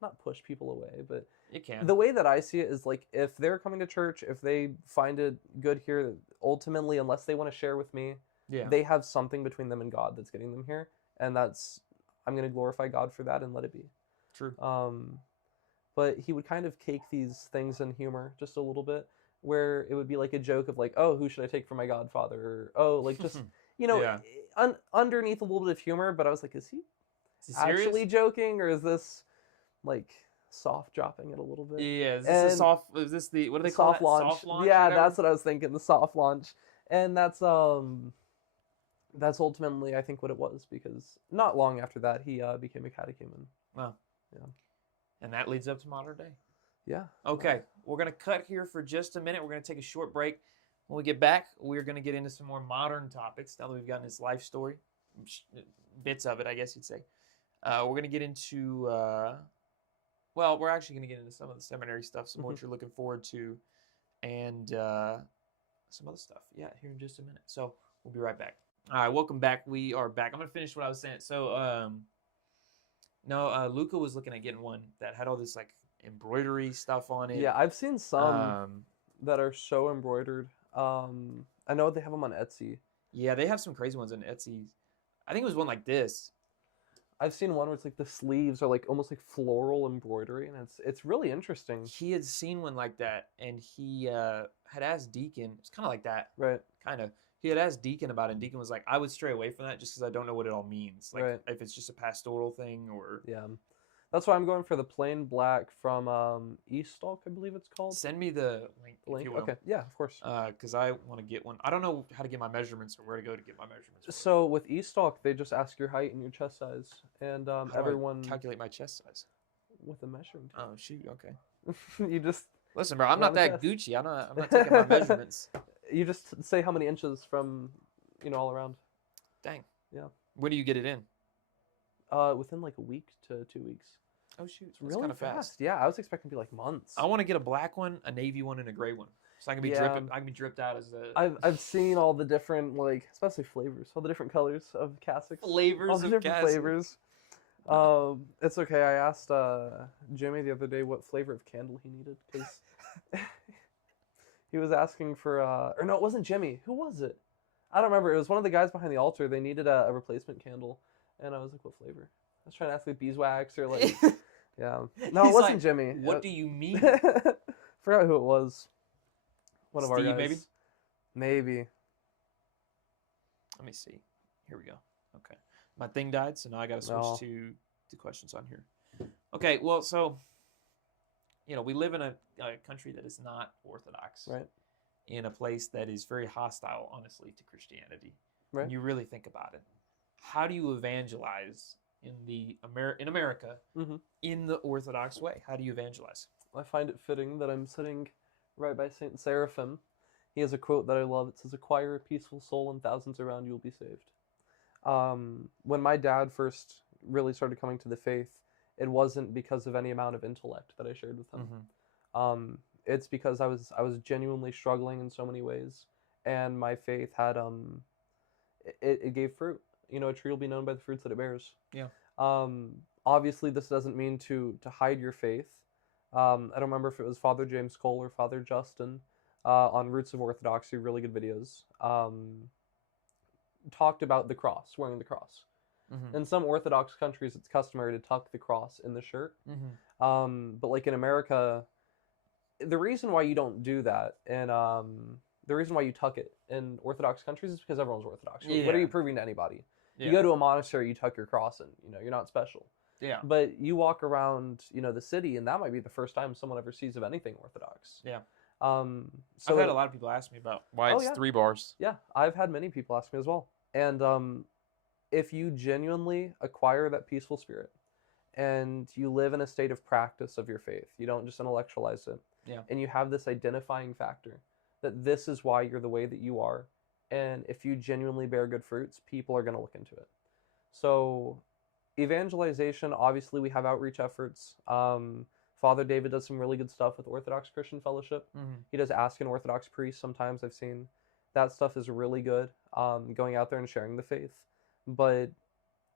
not push people away, but It can. the way that I see it is like if they're coming to church, if they find it good here, ultimately, unless they want to share with me, Yeah. they have something between them and God that's getting them here, and I'm gonna glorify God for that and let it be. True. But he would kind of cake these things in humor just a little bit, where it would be like a joke of like, oh, who should I take for my godfather? Or, oh, like just, Yeah. underneath a little bit of humor. But I was like, is he Is he serious? actually joking, or is this like soft dropping it a little bit? Yeah. Is this a soft? Is this the what do they call Soft that? launch. Soft launch. Yeah, or whatever? that's what I was thinking. The soft launch, and that's ultimately I think what it was, because not long after that he became a catechumen. Wow. Yeah. And that leads up to modern day. Yeah. Okay, we're going to cut here for just a minute. We're going to take a short break. When we get back, we're going to get into some more modern topics now that we've gotten his life story, bits of it, I guess you'd say. We're going to get into, we're actually going to get into some of the seminary stuff, some what you're looking forward to, and some other stuff. Yeah, here in just a minute. So we'll be right back. All right, welcome back. We are back. I'm going to finish what I was saying. So, Luca was looking at getting one that had all this, like, embroidery stuff on it. Yeah, I've seen some that are so embroidered. I know they have them on Etsy. Yeah, they have some crazy ones on Etsy. I think it was one like this. I've seen one where it's like the sleeves are like almost like floral embroidery, and it's really interesting. He had seen one like that, and he had asked Deacon. It's kind of like that, Right. kind of. He had asked Deacon about it, and Deacon was like, "I would stray away from that just because I don't know what it all means. Like, Right. if it's just a pastoral thing or." Yeah, that's why I'm going for the plain black from Eastalk, I believe it's called. Send me the link, if you will. Okay, yeah, of course. Because I want to get one. I don't know how to get my measurements or where to go to get my measurements. for it. So with Eastalk, they just ask your height and your chest size, and How do I everyone calculate my chest size. with a measuring Oh shoot! Okay. tape. You just Listen, bro, I'm Round not the that chest. Gucci. I'm not taking my measurements. you just say how many inches from all around. Dang. Yeah. When do you get it in? Within like a week to 2 weeks. Oh shoot! It's That's really kind of fast. Yeah, I was expecting to be like months. I want to get a black one, a navy one, and a gray one, so I can be Yeah. I can be dripped out as the I've seen all the different, like, especially flavors, all the different colors of cassocks. flavors All the of different cassock. flavors. It's okay. I asked Jimmy the other day what flavor of candle he needed, because he was asking for or no, it wasn't Jimmy. Who was it? I don't remember. It was one of the guys behind the altar. They needed a replacement candle, and I was like, what flavor? I was trying to ask like beeswax or like yeah. No, He's it wasn't like, Jimmy. What do you mean? Forgot who it was. One of our Steve, guys. maybe? Maybe. Let me see. Here we go. Okay, my thing died, so now I got to switch No. to the questions on here. Okay, well, so we live in a country that is not Orthodox, Right. in a place that is very hostile, honestly, to Christianity. Right. When you really think about it, how do you evangelize in America Mhm. in the Orthodox way? How do you evangelize? I find it fitting that I'm sitting right by Saint Seraphim. He has a quote that I love. It says, "Acquire a peaceful soul, and thousands around you will be saved." When my dad first really started coming to the faith, it wasn't because of any amount of intellect that I shared with him. It's because I was genuinely struggling in so many ways, and my faith had it gave fruit. A tree will be known by the fruits that it bears. Yeah. Obviously, this doesn't mean to hide your faith. I don't remember if it was Father James Cole or Father Justin. on Roots of Orthodoxy, really good videos, talked about the cross, wearing the cross. Mm-hmm. In some Orthodox countries, it's customary to tuck the cross in the shirt. Mm-hmm. But like in America, the reason why you don't do that, and the reason why you tuck it in Orthodox countries is because everyone's Orthodox. What are Yeah. you proving to anybody? Yeah. You go to a monastery, you tuck your cross in. You know, you're not special. Yeah. But you walk around, you know, the city, and that might be the first time someone ever sees of anything Orthodox. Yeah. So I've had a lot of people ask me about why it's 3 bars. Yeah, I've had many people ask me as well. And if you genuinely acquire that peaceful spirit, and you live in a state of practice of your faith, you don't just intellectualize it, Yeah. and you have this identifying factor that this is why you're the way that you are, and if you genuinely bear good fruits, people are going to look into it. So evangelization, obviously we have outreach efforts. Father David does some really good stuff with Orthodox Christian Fellowship. Mm-hmm. He does Ask an Orthodox Priest sometimes, I've seen. That stuff is really good, going out there and sharing the faith. But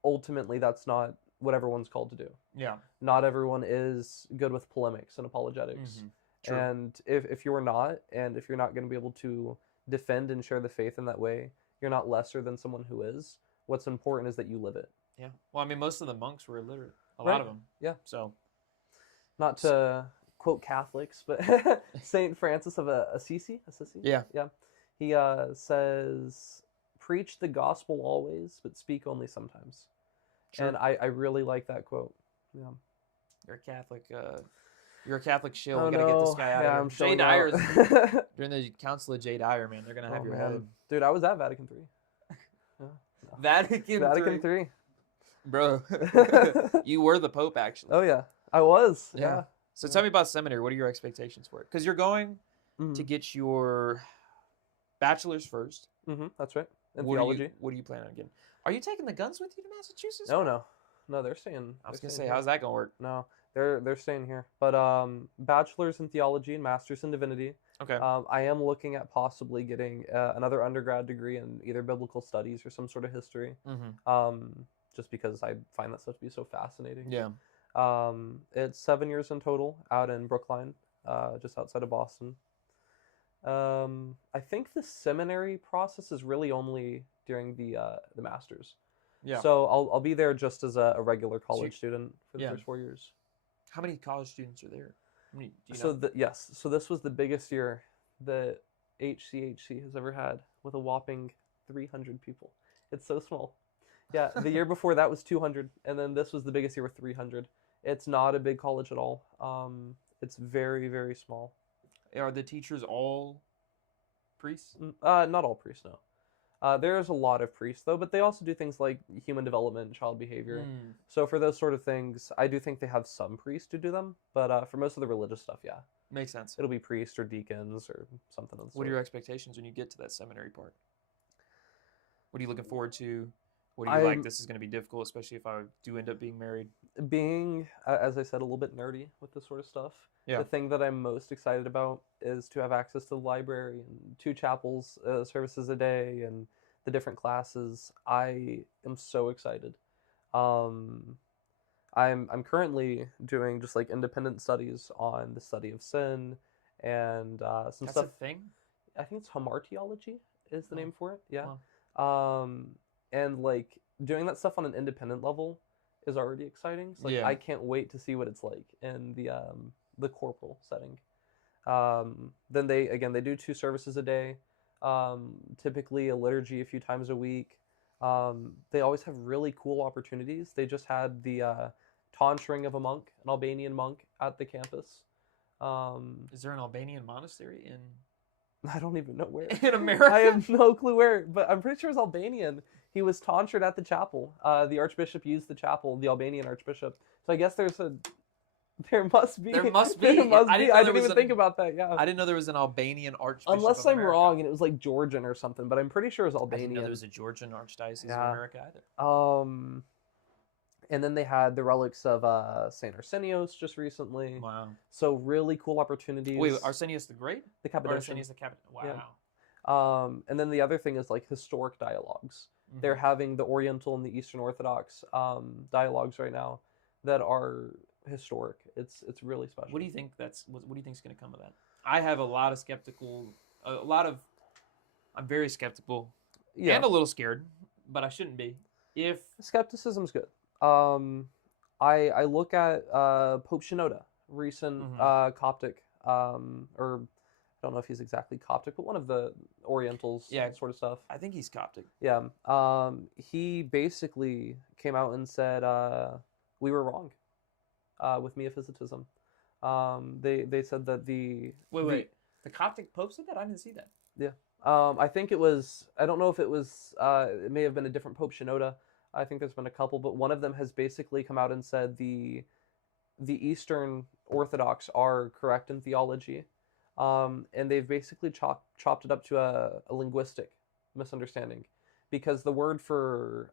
ultimately, that's not what everyone's called to do. Yeah. Not everyone is good with polemics and apologetics. Mm-hmm. True. And if you're not, and if you're not going to be able to defend and share the faith in that way, you're not lesser than someone who is. What's important is that you live it. Yeah. Well, I mean, most of the monks were illiterate. A Right. lot of them. Yeah. So. Not to quote Catholics, but Saint Francis of Assisi. Yeah. Yeah. He says, "Preach the gospel always, but speak only sometimes." True. And I really like that quote. Yeah. You're a Catholic. You're a Catholic shill. Oh, We gotta get this no. guy out Yeah, of I'm here. Jay showing Dyer's out. during the Council of Jay Dyer, man. They're gonna have Oh, your man. head. Dude, I was at Vatican III. Yeah. No. Vatican Vatican III. Bro. You were the Pope, actually. Oh yeah, I was. Yeah. Yeah. So tell me about seminary. What are your expectations for it? Because you're going Mhm. to get your bachelor's first. That's right. In What theology. are you planning on getting? Are you taking the guns with you to Massachusetts? No, they're staying. I was they're gonna staying say, here. how's that gonna work? No, they're staying here. But bachelor's in theology and master's in divinity. Okay. I am looking at possibly getting another undergrad degree in either biblical studies or some sort of history. Mm-hmm. Just because I find that stuff to be so fascinating. Yeah. It's 7 years in total out in Brookline, just outside of Boston. I think the seminary process is really only during the masters. Yeah. So I'll be there just as a regular college student for the Yeah. first 4 years. How many college students are there? How many, do you So know? yes, so this was the biggest year that HCHC has ever had, with a whopping 300 people. It's so small. Yeah, the year before that was 200, and then this was the biggest year with 300. It's not a big college at all. It's very, very small. Are the teachers all priests? Not all priests, no. There's a lot of priests, though, but they also do things like human development, child behavior. Mm. So for those sort of things, I do think they have some priests who do them, but for most of the religious stuff, yeah. Makes sense. It'll be priests or deacons or something of the sort. What are your expectations when you get to that seminary part? What are you looking forward to? What do you like? This is going to be difficult, especially if I do end up being married. Being, as I said, a little bit nerdy with this sort of stuff. Yeah. The thing that I'm most excited about is to have access to the library and 2 chapels services a day and the different classes. I am so excited. I'm currently doing just like independent studies on the study of sin and some That's stuff. a thing? I think it's hamartiology is the Oh. name for it. Yeah. Wow. And like doing that stuff on an independent level is already exciting. So like Yeah. I can't wait to see what it's like in the corporal setting. Then they do 2 services a day. Typically a liturgy a few times a week. They always have really cool opportunities. They just had the tonsuring of a monk, an Albanian monk, at the campus. Is there an Albanian monastery in I don't even know where. in America? I have no clue where, but I'm pretty sure it's Albanian. He was tonsured at the chapel. The archbishop used the chapel, the Albanian archbishop. So I guess there must be. There must be. There must I be. didn't know I there didn't was even an- think about that. Yeah. I didn't know there was an Albanian archbishop. Unless of I'm America. wrong and it was like Georgian or something, but I'm pretty sure it's I didn't know Albanian. there was a Georgian archdiocese Yeah. of America either. And then they had the relics of Saint Arsenios just recently. Wow. So really cool opportunities. Wait, Arsenius the Great? the Or Cappadocian. Arsenius the Captain? Wow. Yeah. And then the other thing is like historic dialogues. Mhm. They're having the Oriental and the Eastern Orthodox dialogues right now that are historic. It's really special. What do you think what do you think is going to come of that? I have a lot of skeptical, I'm very skeptical Yeah, and a little scared, but I shouldn't be. If skepticism's good. I look at Pope Shenouda, recent Mhm. Coptic, or I don't know if he's exactly Coptic, but one of the Orientals Yeah. sort of stuff. I think he's Coptic. Yeah. He basically came out and said we were wrong with Miaphysitism. They said that Wait. The Coptic Pope said that? I didn't see that. I think it was, I don't know if it was, it may have been a different Pope Shenouda. I think there's been a couple, but one of them has basically come out and said the Eastern Orthodox are correct in theology, and they've basically chopped it up to a linguistic misunderstanding, because the word for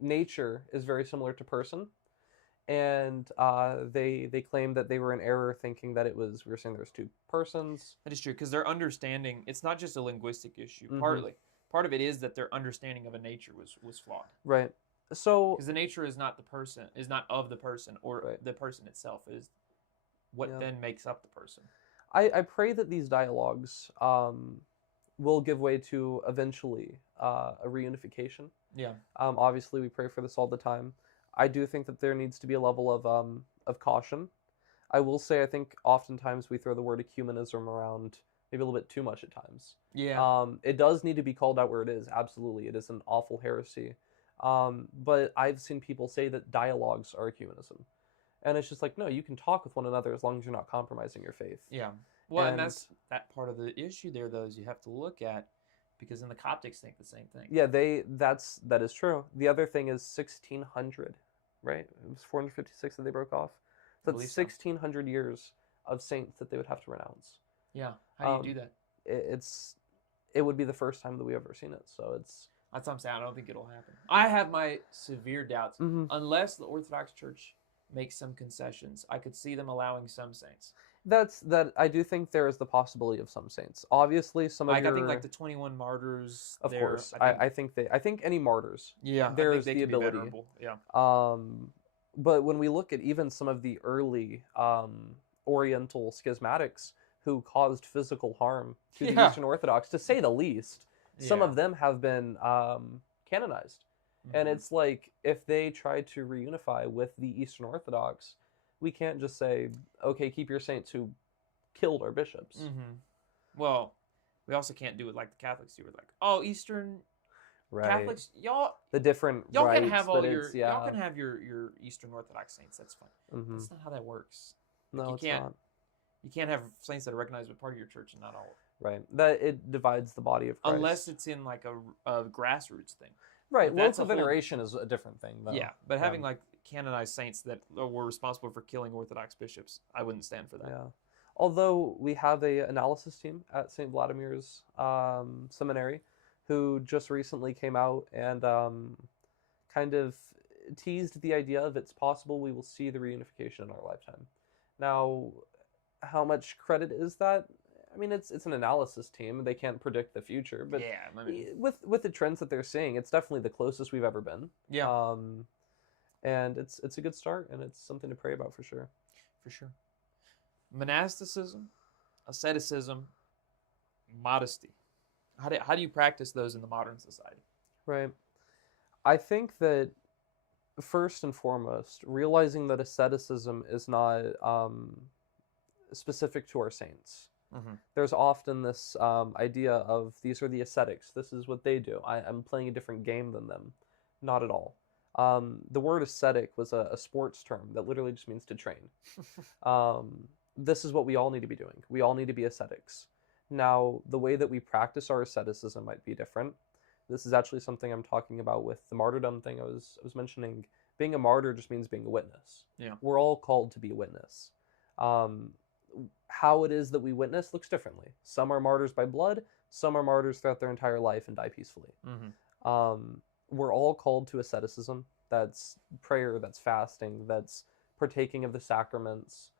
nature is very similar to person, and they claim that they were in error thinking that we were saying there's two persons. That is true, because their understanding, it's not just a linguistic issue. Mhm. Part of it is that their understanding of a nature was flawed. Right. So Because the nature is not of the person, or Right. the person itself. It is what Yeah. then makes up the person. I pray that these dialogues will give way to eventually a reunification. Yeah. Obviously, we pray for this all the time. I do think that there needs to be a level of caution. I will say, I think oftentimes we throw the word ecumenism around maybe a little bit too much at times. Yeah. It does need to be called out where it is. Absolutely, it is an awful heresy. But I've seen people say that dialogues are ecumenism, and it's just like, no, you can talk with one another as long as you're not compromising your faith. Yeah. Well, and And- that's that part of the issue there, though, is you have to look at, because then the Coptics think the same thing. Yeah, that is true. The other thing is 1600, right? It was 456 that they broke off. I So believe that's so. 1600 years of saints that they would have to renounce. Yeah. How do you do that? It would be the first time that we ever seen it. So it's That's what I'm saying. I don't think it'll happen. I have my severe doubts. Mhm. Unless the Orthodox Church makes some concessions, I could see them allowing some saints. that I do think there is the possibility of some saints. Obviously, some of Like, your, I think like the 21 martyrs. of there, course, I think, I think any martyrs. yeah, I think there's they the can be ability. venerable. Yeah. But when we look at even some of the early Oriental schismatics who caused physical harm to the Yeah. Eastern Orthodox, to say the least, some Yeah. of them have been canonized. And Mhm. it's like, if they try to reunify with the Eastern Orthodox, we can't just say, okay, keep your saints who killed our bishops. Mhm. Well, we also can't do it like the Catholics do. We're like, oh, Eastern Right. Catholics, y'all The different can rites, have but all your it's, yeah. y'all can have your Eastern Orthodox saints. That's fine. Mhm. That's not how that works. No, you it's can't- not. You can't have saints that are recognized as part of your church and not all. Right. That it divides the body of Christ. Unless it's in like a grassroots thing. Right. but that's Local a whole- veneration is a different thing, though. Yeah, but having like canonized saints that were responsible for killing Orthodox bishops, I wouldn't stand for that. Yeah. Although we have a analysis team at St. Vladimir's seminary who just recently came out and kind of teased the idea of it's possible we will see the reunification in our lifetime. Now, how much credit is that? I mean, it's an analysis team. They can't predict the future, but yeah, I mean, with the trends that they're seeing, it's definitely the closest we've ever been. yeah, And it's a good start, and it's something to pray about for sure. for sure. Monasticism, asceticism, modesty. How do you practice those in the modern society? Right. I think that first and foremost, realizing that asceticism is not specific to our saints. Mm-hmm. There's often this idea of these are the ascetics. This is what they do. I'm playing a different game than them. Not at all. The word ascetic was a sports term that literally just means to train. This is what we all need to be doing. We all need to be ascetics. Now, the way that we practice our asceticism might be different. This is actually something I'm talking about with the martyrdom thing I was mentioning. Being a martyr just means being a witness. Yeah. We're all called to be a witness. How it is that we witness looks differently. Some are martyrs by blood. Some are martyrs throughout their entire life and die peacefully. Mm-hmm. We're all called to asceticism. That's prayer, that's fasting, that's partaking of the sacraments,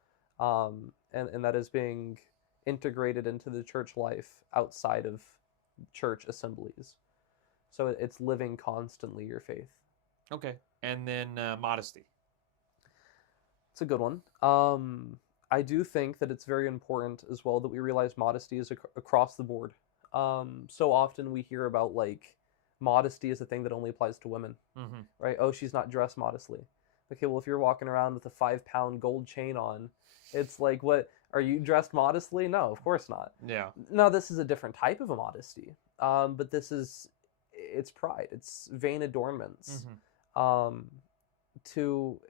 and that is being integrated into the church life outside of church assemblies. So it's living constantly your faith. Okay, and then modesty. It's a good one. I do think that it's very important as well that we realize modesty is across the board. So often we hear about like modesty is a thing that only applies to women, Mm-hmm. right? Oh, she's not dressed modestly. Okay, well, if you're walking around with a 5-pound gold chain on, it's like, what, are you dressed modestly? No, of course not. Yeah. No, this is a different type of a modesty. But it's pride, it's vain adornments. Mm-hmm.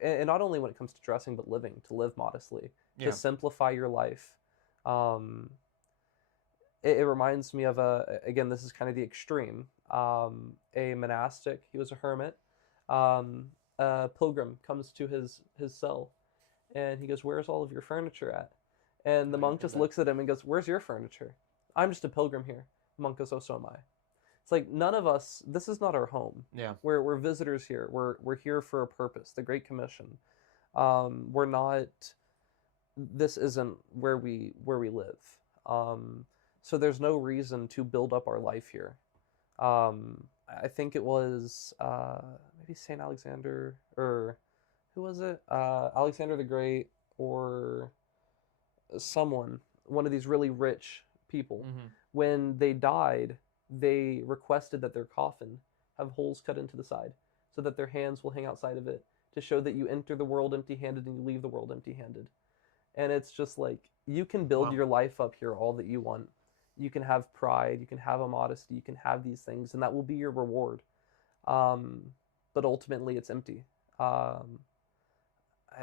And not only when it comes to dressing, but living, to live modestly, Yeah. to simplify your life. It reminds me of again, this is kind of the extreme, a monastic. He was a hermit. A pilgrim comes to his cell, and he goes, "Where's all of your furniture at?" And the I monk heard just that. looks at him and goes, "Where's your furniture? I'm just a pilgrim here." The monk goes, "Oh, so am I." It's like, none of us, this is not our home. Yeah. We're visitors here. We're here for a purpose, the Great Commission. We're not, this isn't where we live. So there's no reason to build up our life here. I think it was maybe Saint Alexander, or who was it? Alexander the Great, or one of these really rich people. Mm-hmm. When they died, they requested that their coffin have holes cut into the side so that their hands will hang outside of it, to show that you enter the world empty-handed and you leave the world empty-handed. And it's just like, you can build Wow. your life up here all that you want. You can have pride, you can have a modesty, you can have these things, and that will be your reward. But ultimately, it's empty. I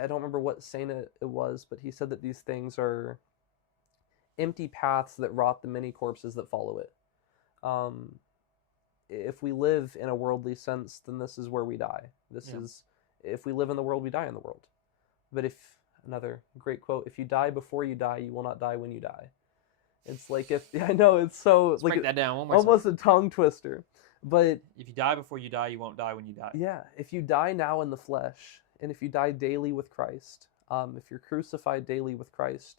don't remember what saint it was, but he said that these things are empty paths that rot the many corpses that follow it. If we live in a worldly sense, then this is where we die. If we live in the world, we die in the world. But another great quote, if you die before you die, you will not die when you die. It's like, I know, it's so, Let's like, break that down one more almost time. a tongue twister. But If you die before you die, you won't die when you die. yeah, if you die now in the flesh, and if you die daily with Christ, if you're crucified daily with Christ,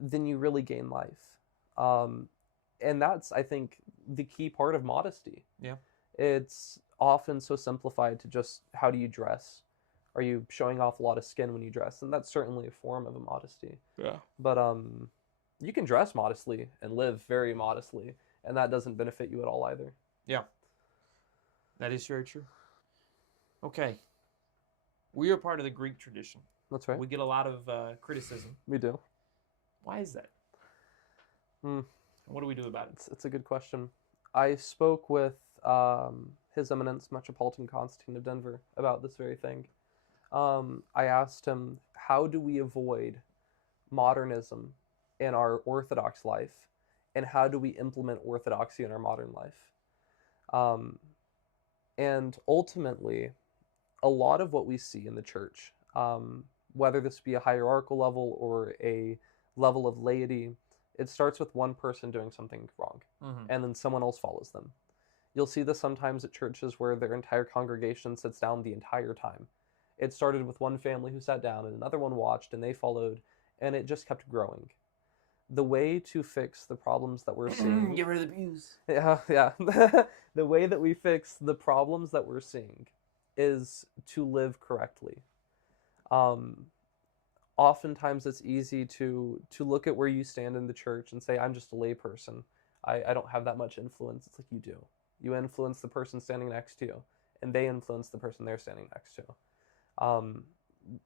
then you really gain life. And that's, I think, the key part of modesty. Yeah. It's often so simplified to just, how do you dress? Are you showing off a lot of skin when you dress? And that's certainly a form of a modesty. Yeah. But you can dress modestly and live very modestly, and that doesn't benefit you at all either. Yeah. That is very true. Okay. We are part of the Greek tradition. That's right. We get a lot of criticism. We do. Why is that? What do we do about it? It's a good question. I spoke with His Eminence Metropolitan Constantine of Denver about this very thing. I asked him, how do we avoid modernism in our Orthodox life, and how do we implement orthodoxy in our modern life? And ultimately, a lot of what we see in the church, whether this be a hierarchical level or a level of laity, it starts with one person doing something wrong, and then someone else follows them. You'll see this sometimes at churches where their entire congregation sits down the entire time. It started with one family who sat down, and another one watched, and they followed, and it just kept growing. The way to fix the problems that we're seeing... Get rid of the pews. Yeah. The way that we fix the problems that we're seeing is to live correctly. Oftentimes it's easy to look at where you stand in the church and say, I'm just a lay person. I don't have that much influence. It's like, you do. You influence the person standing next to you, and they influence the person they're standing next to.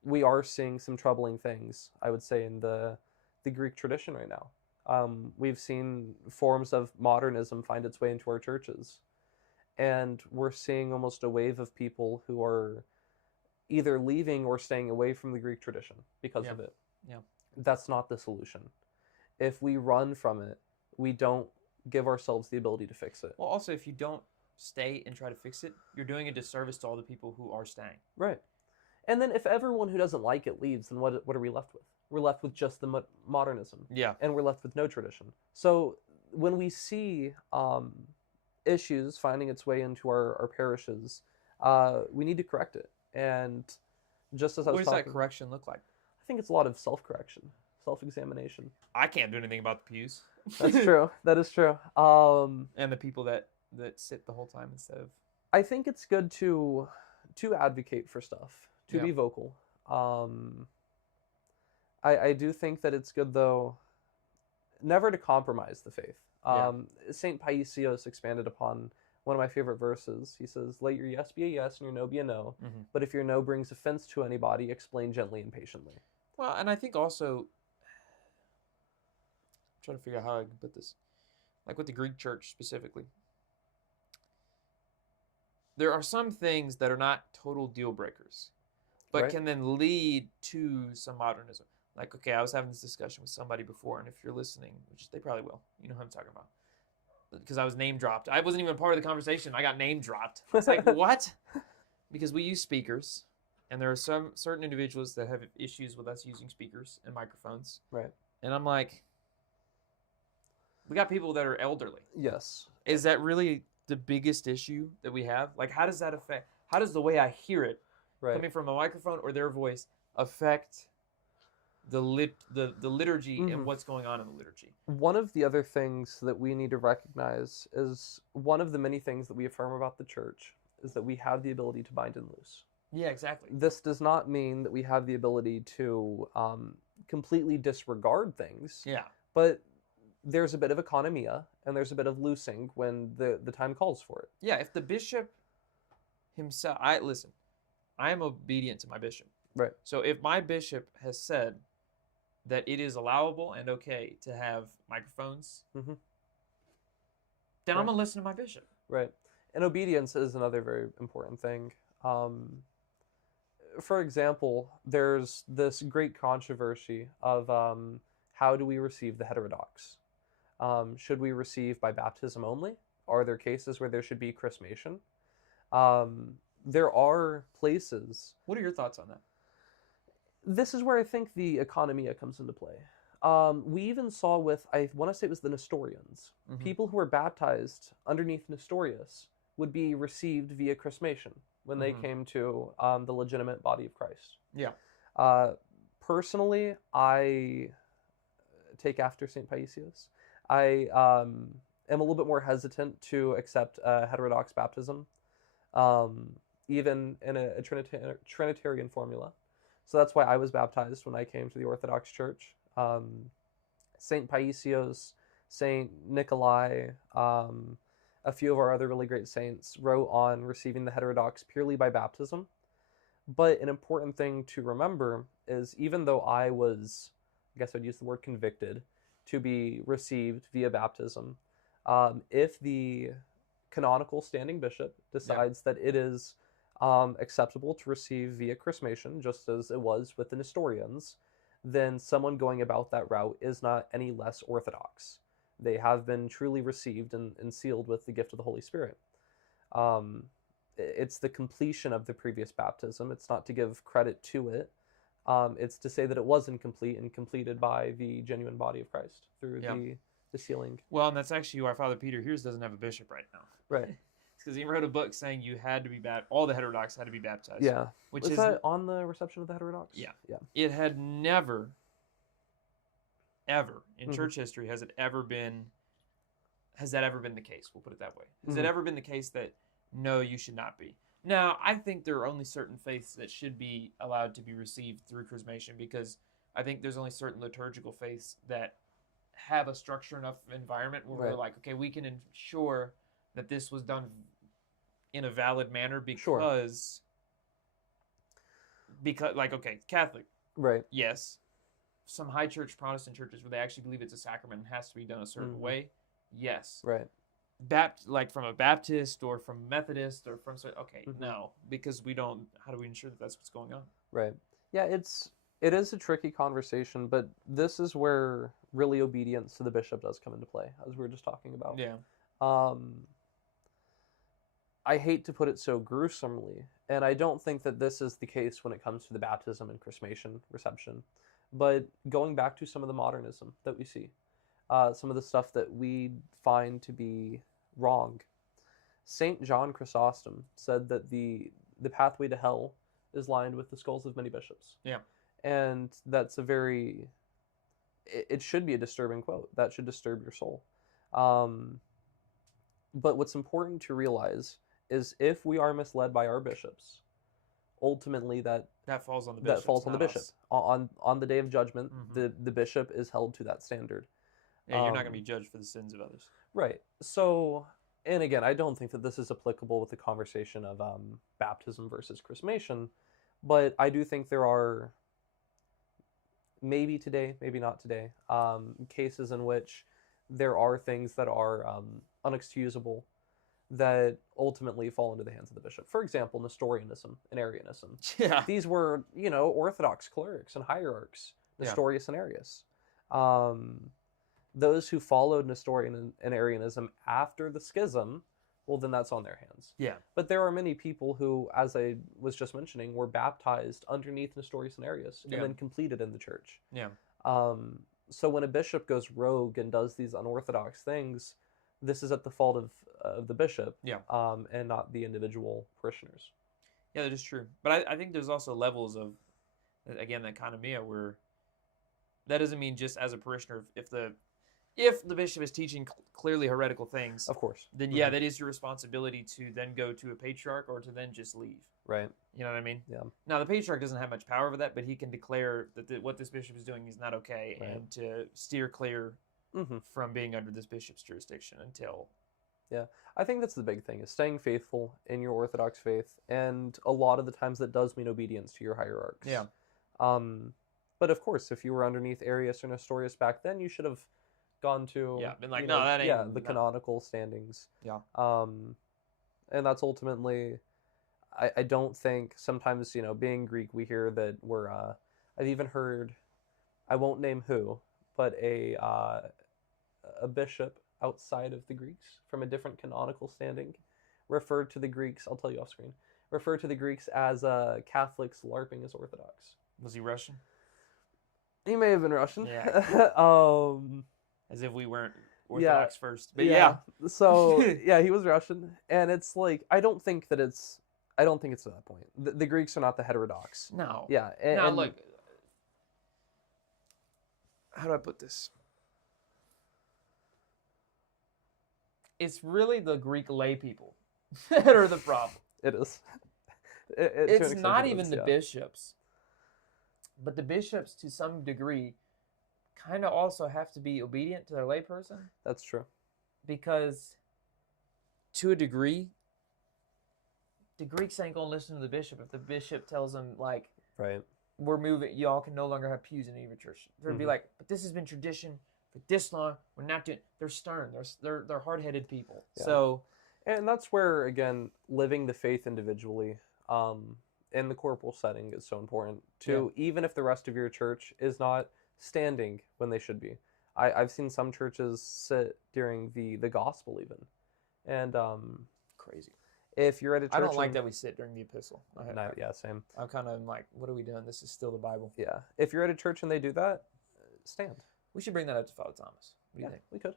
We are seeing some troubling things, I would say, in the Greek tradition right now. We've seen forms of modernism find its way into our churches, and we're seeing almost a wave of people who are either leaving or staying away from the Greek tradition because of it. Yeah. That's not the solution. If we run from it, we don't give ourselves the ability to fix it. Well, also, if you don't stay and try to fix it, you're doing a disservice to all the people who are staying. Right. And then if everyone who doesn't like it leaves, then what are we left with? We're left with just the modernism. Yeah. And we're left with no tradition. So when we see issues finding its way into our parishes, we need to correct it. And just as I was What does talking, that correction look like? I think it's a lot of self-correction, self-examination. I can't do anything about the pews. That's true. That is true. And the people that sit the whole time instead of... I think it's good to advocate for stuff, to Yeah. be vocal. I do think that it's good, though, never to compromise the faith. Yeah. St. Paisios expanded upon one of my favorite verses. He says, "Let your yes be a yes and your no be a no. Mhm. But if your no brings offense to anybody, explain gently and patiently." Well, and I think also, I'm trying to figure out how I can put this. Like with the Greek church specifically, there are some things that are not total deal breakers, but Right. can then lead to some modernism. Like, okay, I was having this discussion with somebody before, and if you're listening, which they probably will, you know who I'm talking about. Because I was name dropped. I wasn't even part of the conversation. I got name dropped. It's like, what? Because we use speakers, and there are some certain individuals that have issues with us using speakers and microphones. Right. And I'm like, we got people that are elderly. Yes. Is that really the biggest issue that we have? Like, how does that affect? How does the way I hear it Right. coming from a microphone or their voice affect the liturgy and Mhm. what's going on in the liturgy? One of the other things that we need to recognize is one of the many things that we affirm about the church is that we have the ability to bind and loose. Yeah, exactly. This does not mean that we have the ability to completely disregard things, Yeah. but there's a bit of economia and there's a bit of loosing when the time calls for it. Yeah, if the bishop himself, listen, I am obedient to my bishop. Right. So if my bishop has said that it is allowable and okay to have microphones, Mhm. then I'm Right. going to listen to my bishop. Right. And obedience is another very important thing. For example, there's this great controversy of how do we receive the heterodox? Should we receive by baptism only? Are there cases where there should be chrismation? There are places. What are your thoughts on that? This is where I think the economia comes into play. We even saw with, I want to say it was the Nestorians, Mhm. people who were baptized underneath Nestorius would be received via chrismation when they Mhm. came to the legitimate body of Christ. Yeah. Personally, I take after St. Paisios. I am a little bit more hesitant to accept heterodox baptism, even in a Trinitarian formula. So that's why I was baptized when I came to the Orthodox Church. St. Paisios, St. Nikolai, a few of our other really great saints wrote on receiving the heterodox purely by baptism. But an important thing to remember is even though I was, I guess I'd use the word convicted, to be received via baptism, if the canonical standing bishop decides that it is acceptable to receive via chrismation, just as it was with the Nestorians, then someone going about that route is not any less orthodox. They have been truly received and sealed with the gift of the Holy Spirit. It's the completion of the previous baptism. It's not to give credit to it. It's to say that it was incomplete and completed by the genuine body of Christ through the sealing. Well, and that's actually why Father Peter Hears doesn't have a bishop right now. Right. It's because he wrote a book saying you had to be all the heterodox had to be baptized. Yeah. Which Was is that on the reception of the heterodox? Yeah. Yeah. It had never, ever in Mhm. church history has that ever been the case? We'll put it that way. Has it Mhm. ever been the case that no, you should not be? Now, I think there are only certain faiths that should be allowed to be received through chrismation because I think there's only certain liturgical faiths that have a structure enough environment where we're Right. like, okay, we can ensure that this was done in a valid manner Sure. because like, okay, Catholic, Right. yes. Some high church Protestant churches where they actually believe it's a sacrament and has to be done a certain Mhm. way, yes. Right. Like from a Baptist or from a Methodist or from okay, Mhm. no, because we don't. How do we ensure that that's what's going on? Right. Yeah, it is a tricky conversation, but this is where really obedience to the bishop does come into play, as we were just talking about. Yeah. I hate to put it so gruesomely, and I don't think that this is the case when it comes to the baptism and chrismation reception, but going back to some of the modernism that we see, some of the stuff that we find to be wrong. St. John Chrysostom said that the pathway to hell is lined with the skulls of many bishops. Yeah. And that's it should be a disturbing quote. That should disturb your soul. But what's important to realize is if we are misled by our bishops, ultimately that falls on the bishop. that falls on the bishop. On the day of judgment, the bishop is held to that standard. Yeah, you're not going to be judged for the sins of others. Right. So, and again, I don't think that this is applicable with the conversation of baptism versus chrismation, but I do think there are, maybe today, maybe not today, cases in which there are things that are unexcusable that ultimately fall into the hands of the bishop. For example, Nestorianism and Arianism. Yeah. These were, Orthodox clerics and hierarchs, Nestorius and Arius. Those who followed Nestorian and Arianism after the schism, well, then that's on their hands. Yeah. But there are many people who, as I was just mentioning, were baptized underneath Nestorius and Arius and then completed in the church. Yeah. So when a bishop goes rogue and does these unorthodox things, this is at the fault of the bishop, and not the individual parishioners. Yeah, that is true. But I think there's also levels of, again, that kind of where that doesn't mean just as a parishioner, if the bishop is teaching clearly heretical things, of course, then that is your responsibility to then go to a patriarch or to then just leave. Right. You know what I mean? Yeah. Now, the patriarch doesn't have much power over that, but he can declare that what this bishop is doing is not okay, and to steer clear from being under this bishop's jurisdiction until... Yeah, I think that's the big thing, is staying faithful in your Orthodox faith, and a lot of the times that does mean obedience to your hierarchs. Yeah. But of course, if you were underneath Arius or Nestorius back then, you should have gone to... Yeah, been like, no, that ain't... the canonical standings. Yeah. And that's ultimately... I don't think, sometimes, being Greek, we hear that we're... I've even heard, I won't name who, but a bishop outside of the Greeks, from a different canonical standing, referred to the Greeks, I'll tell you off screen, referred to the Greeks as Catholics LARPing as Orthodox. Was he Russian? He may have been Russian. Yeah. As if we weren't Orthodox first. But So, yeah, he was Russian. And it's like, I don't think it's to that point. The Greeks are not the heterodox. No. Yeah. And look, how do I put this? It's really the Greek lay people that are the problem. It is. It's not even the bishops. But the bishops, to some degree, kind of also have to be obedient to their layperson. That's true. Because, to a degree, the Greeks ain't going to listen to the bishop if the bishop tells them, like, right, we're moving, y'all can no longer have pews in any of your church. They'd be like, but this has been tradition for this long. We're not doing. They're stern. They're hard-headed people. Yeah. So, and that's where, again, living the faith individually, in the corporal setting is so important too. Even if the rest of your church is not standing when they should be. I've seen some churches sit during the gospel even, and crazy. If you're at a church, I don't like that we sit during the epistle. Yeah, same. I'm kind of like, what are we doing? This is still the Bible. Yeah. If you're at a church and they do that, stand. We should bring that up to Father Thomas. What do you think? We could.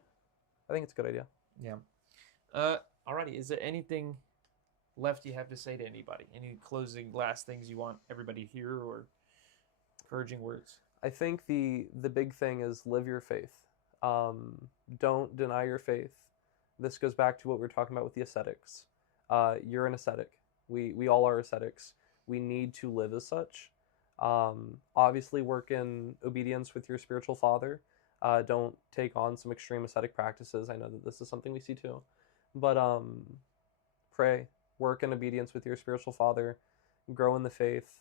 I think it's a good idea. Yeah. Alrighty. Is there anything left you have to say to anybody? Any closing last things you want everybody to hear, or encouraging words? I think the big thing is live your faith. Don't deny your faith. This goes back to what we were talking about with the ascetics. You're an ascetic. We all are ascetics. We need to live as such. Obviously work in obedience with your spiritual father. Don't take on some extreme ascetic practices. I know that this is something we see too. But pray, work in obedience with your spiritual father, grow in the faith,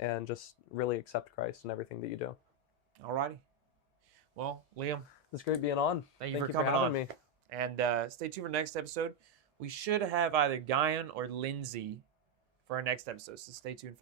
and just really accept Christ in everything that you do. Alrighty. Well, Liam, it's great being on. Thank you for coming having on. Me. And stay tuned for next episode. We should have either Guyan or Lindsay for our next episode, so stay tuned for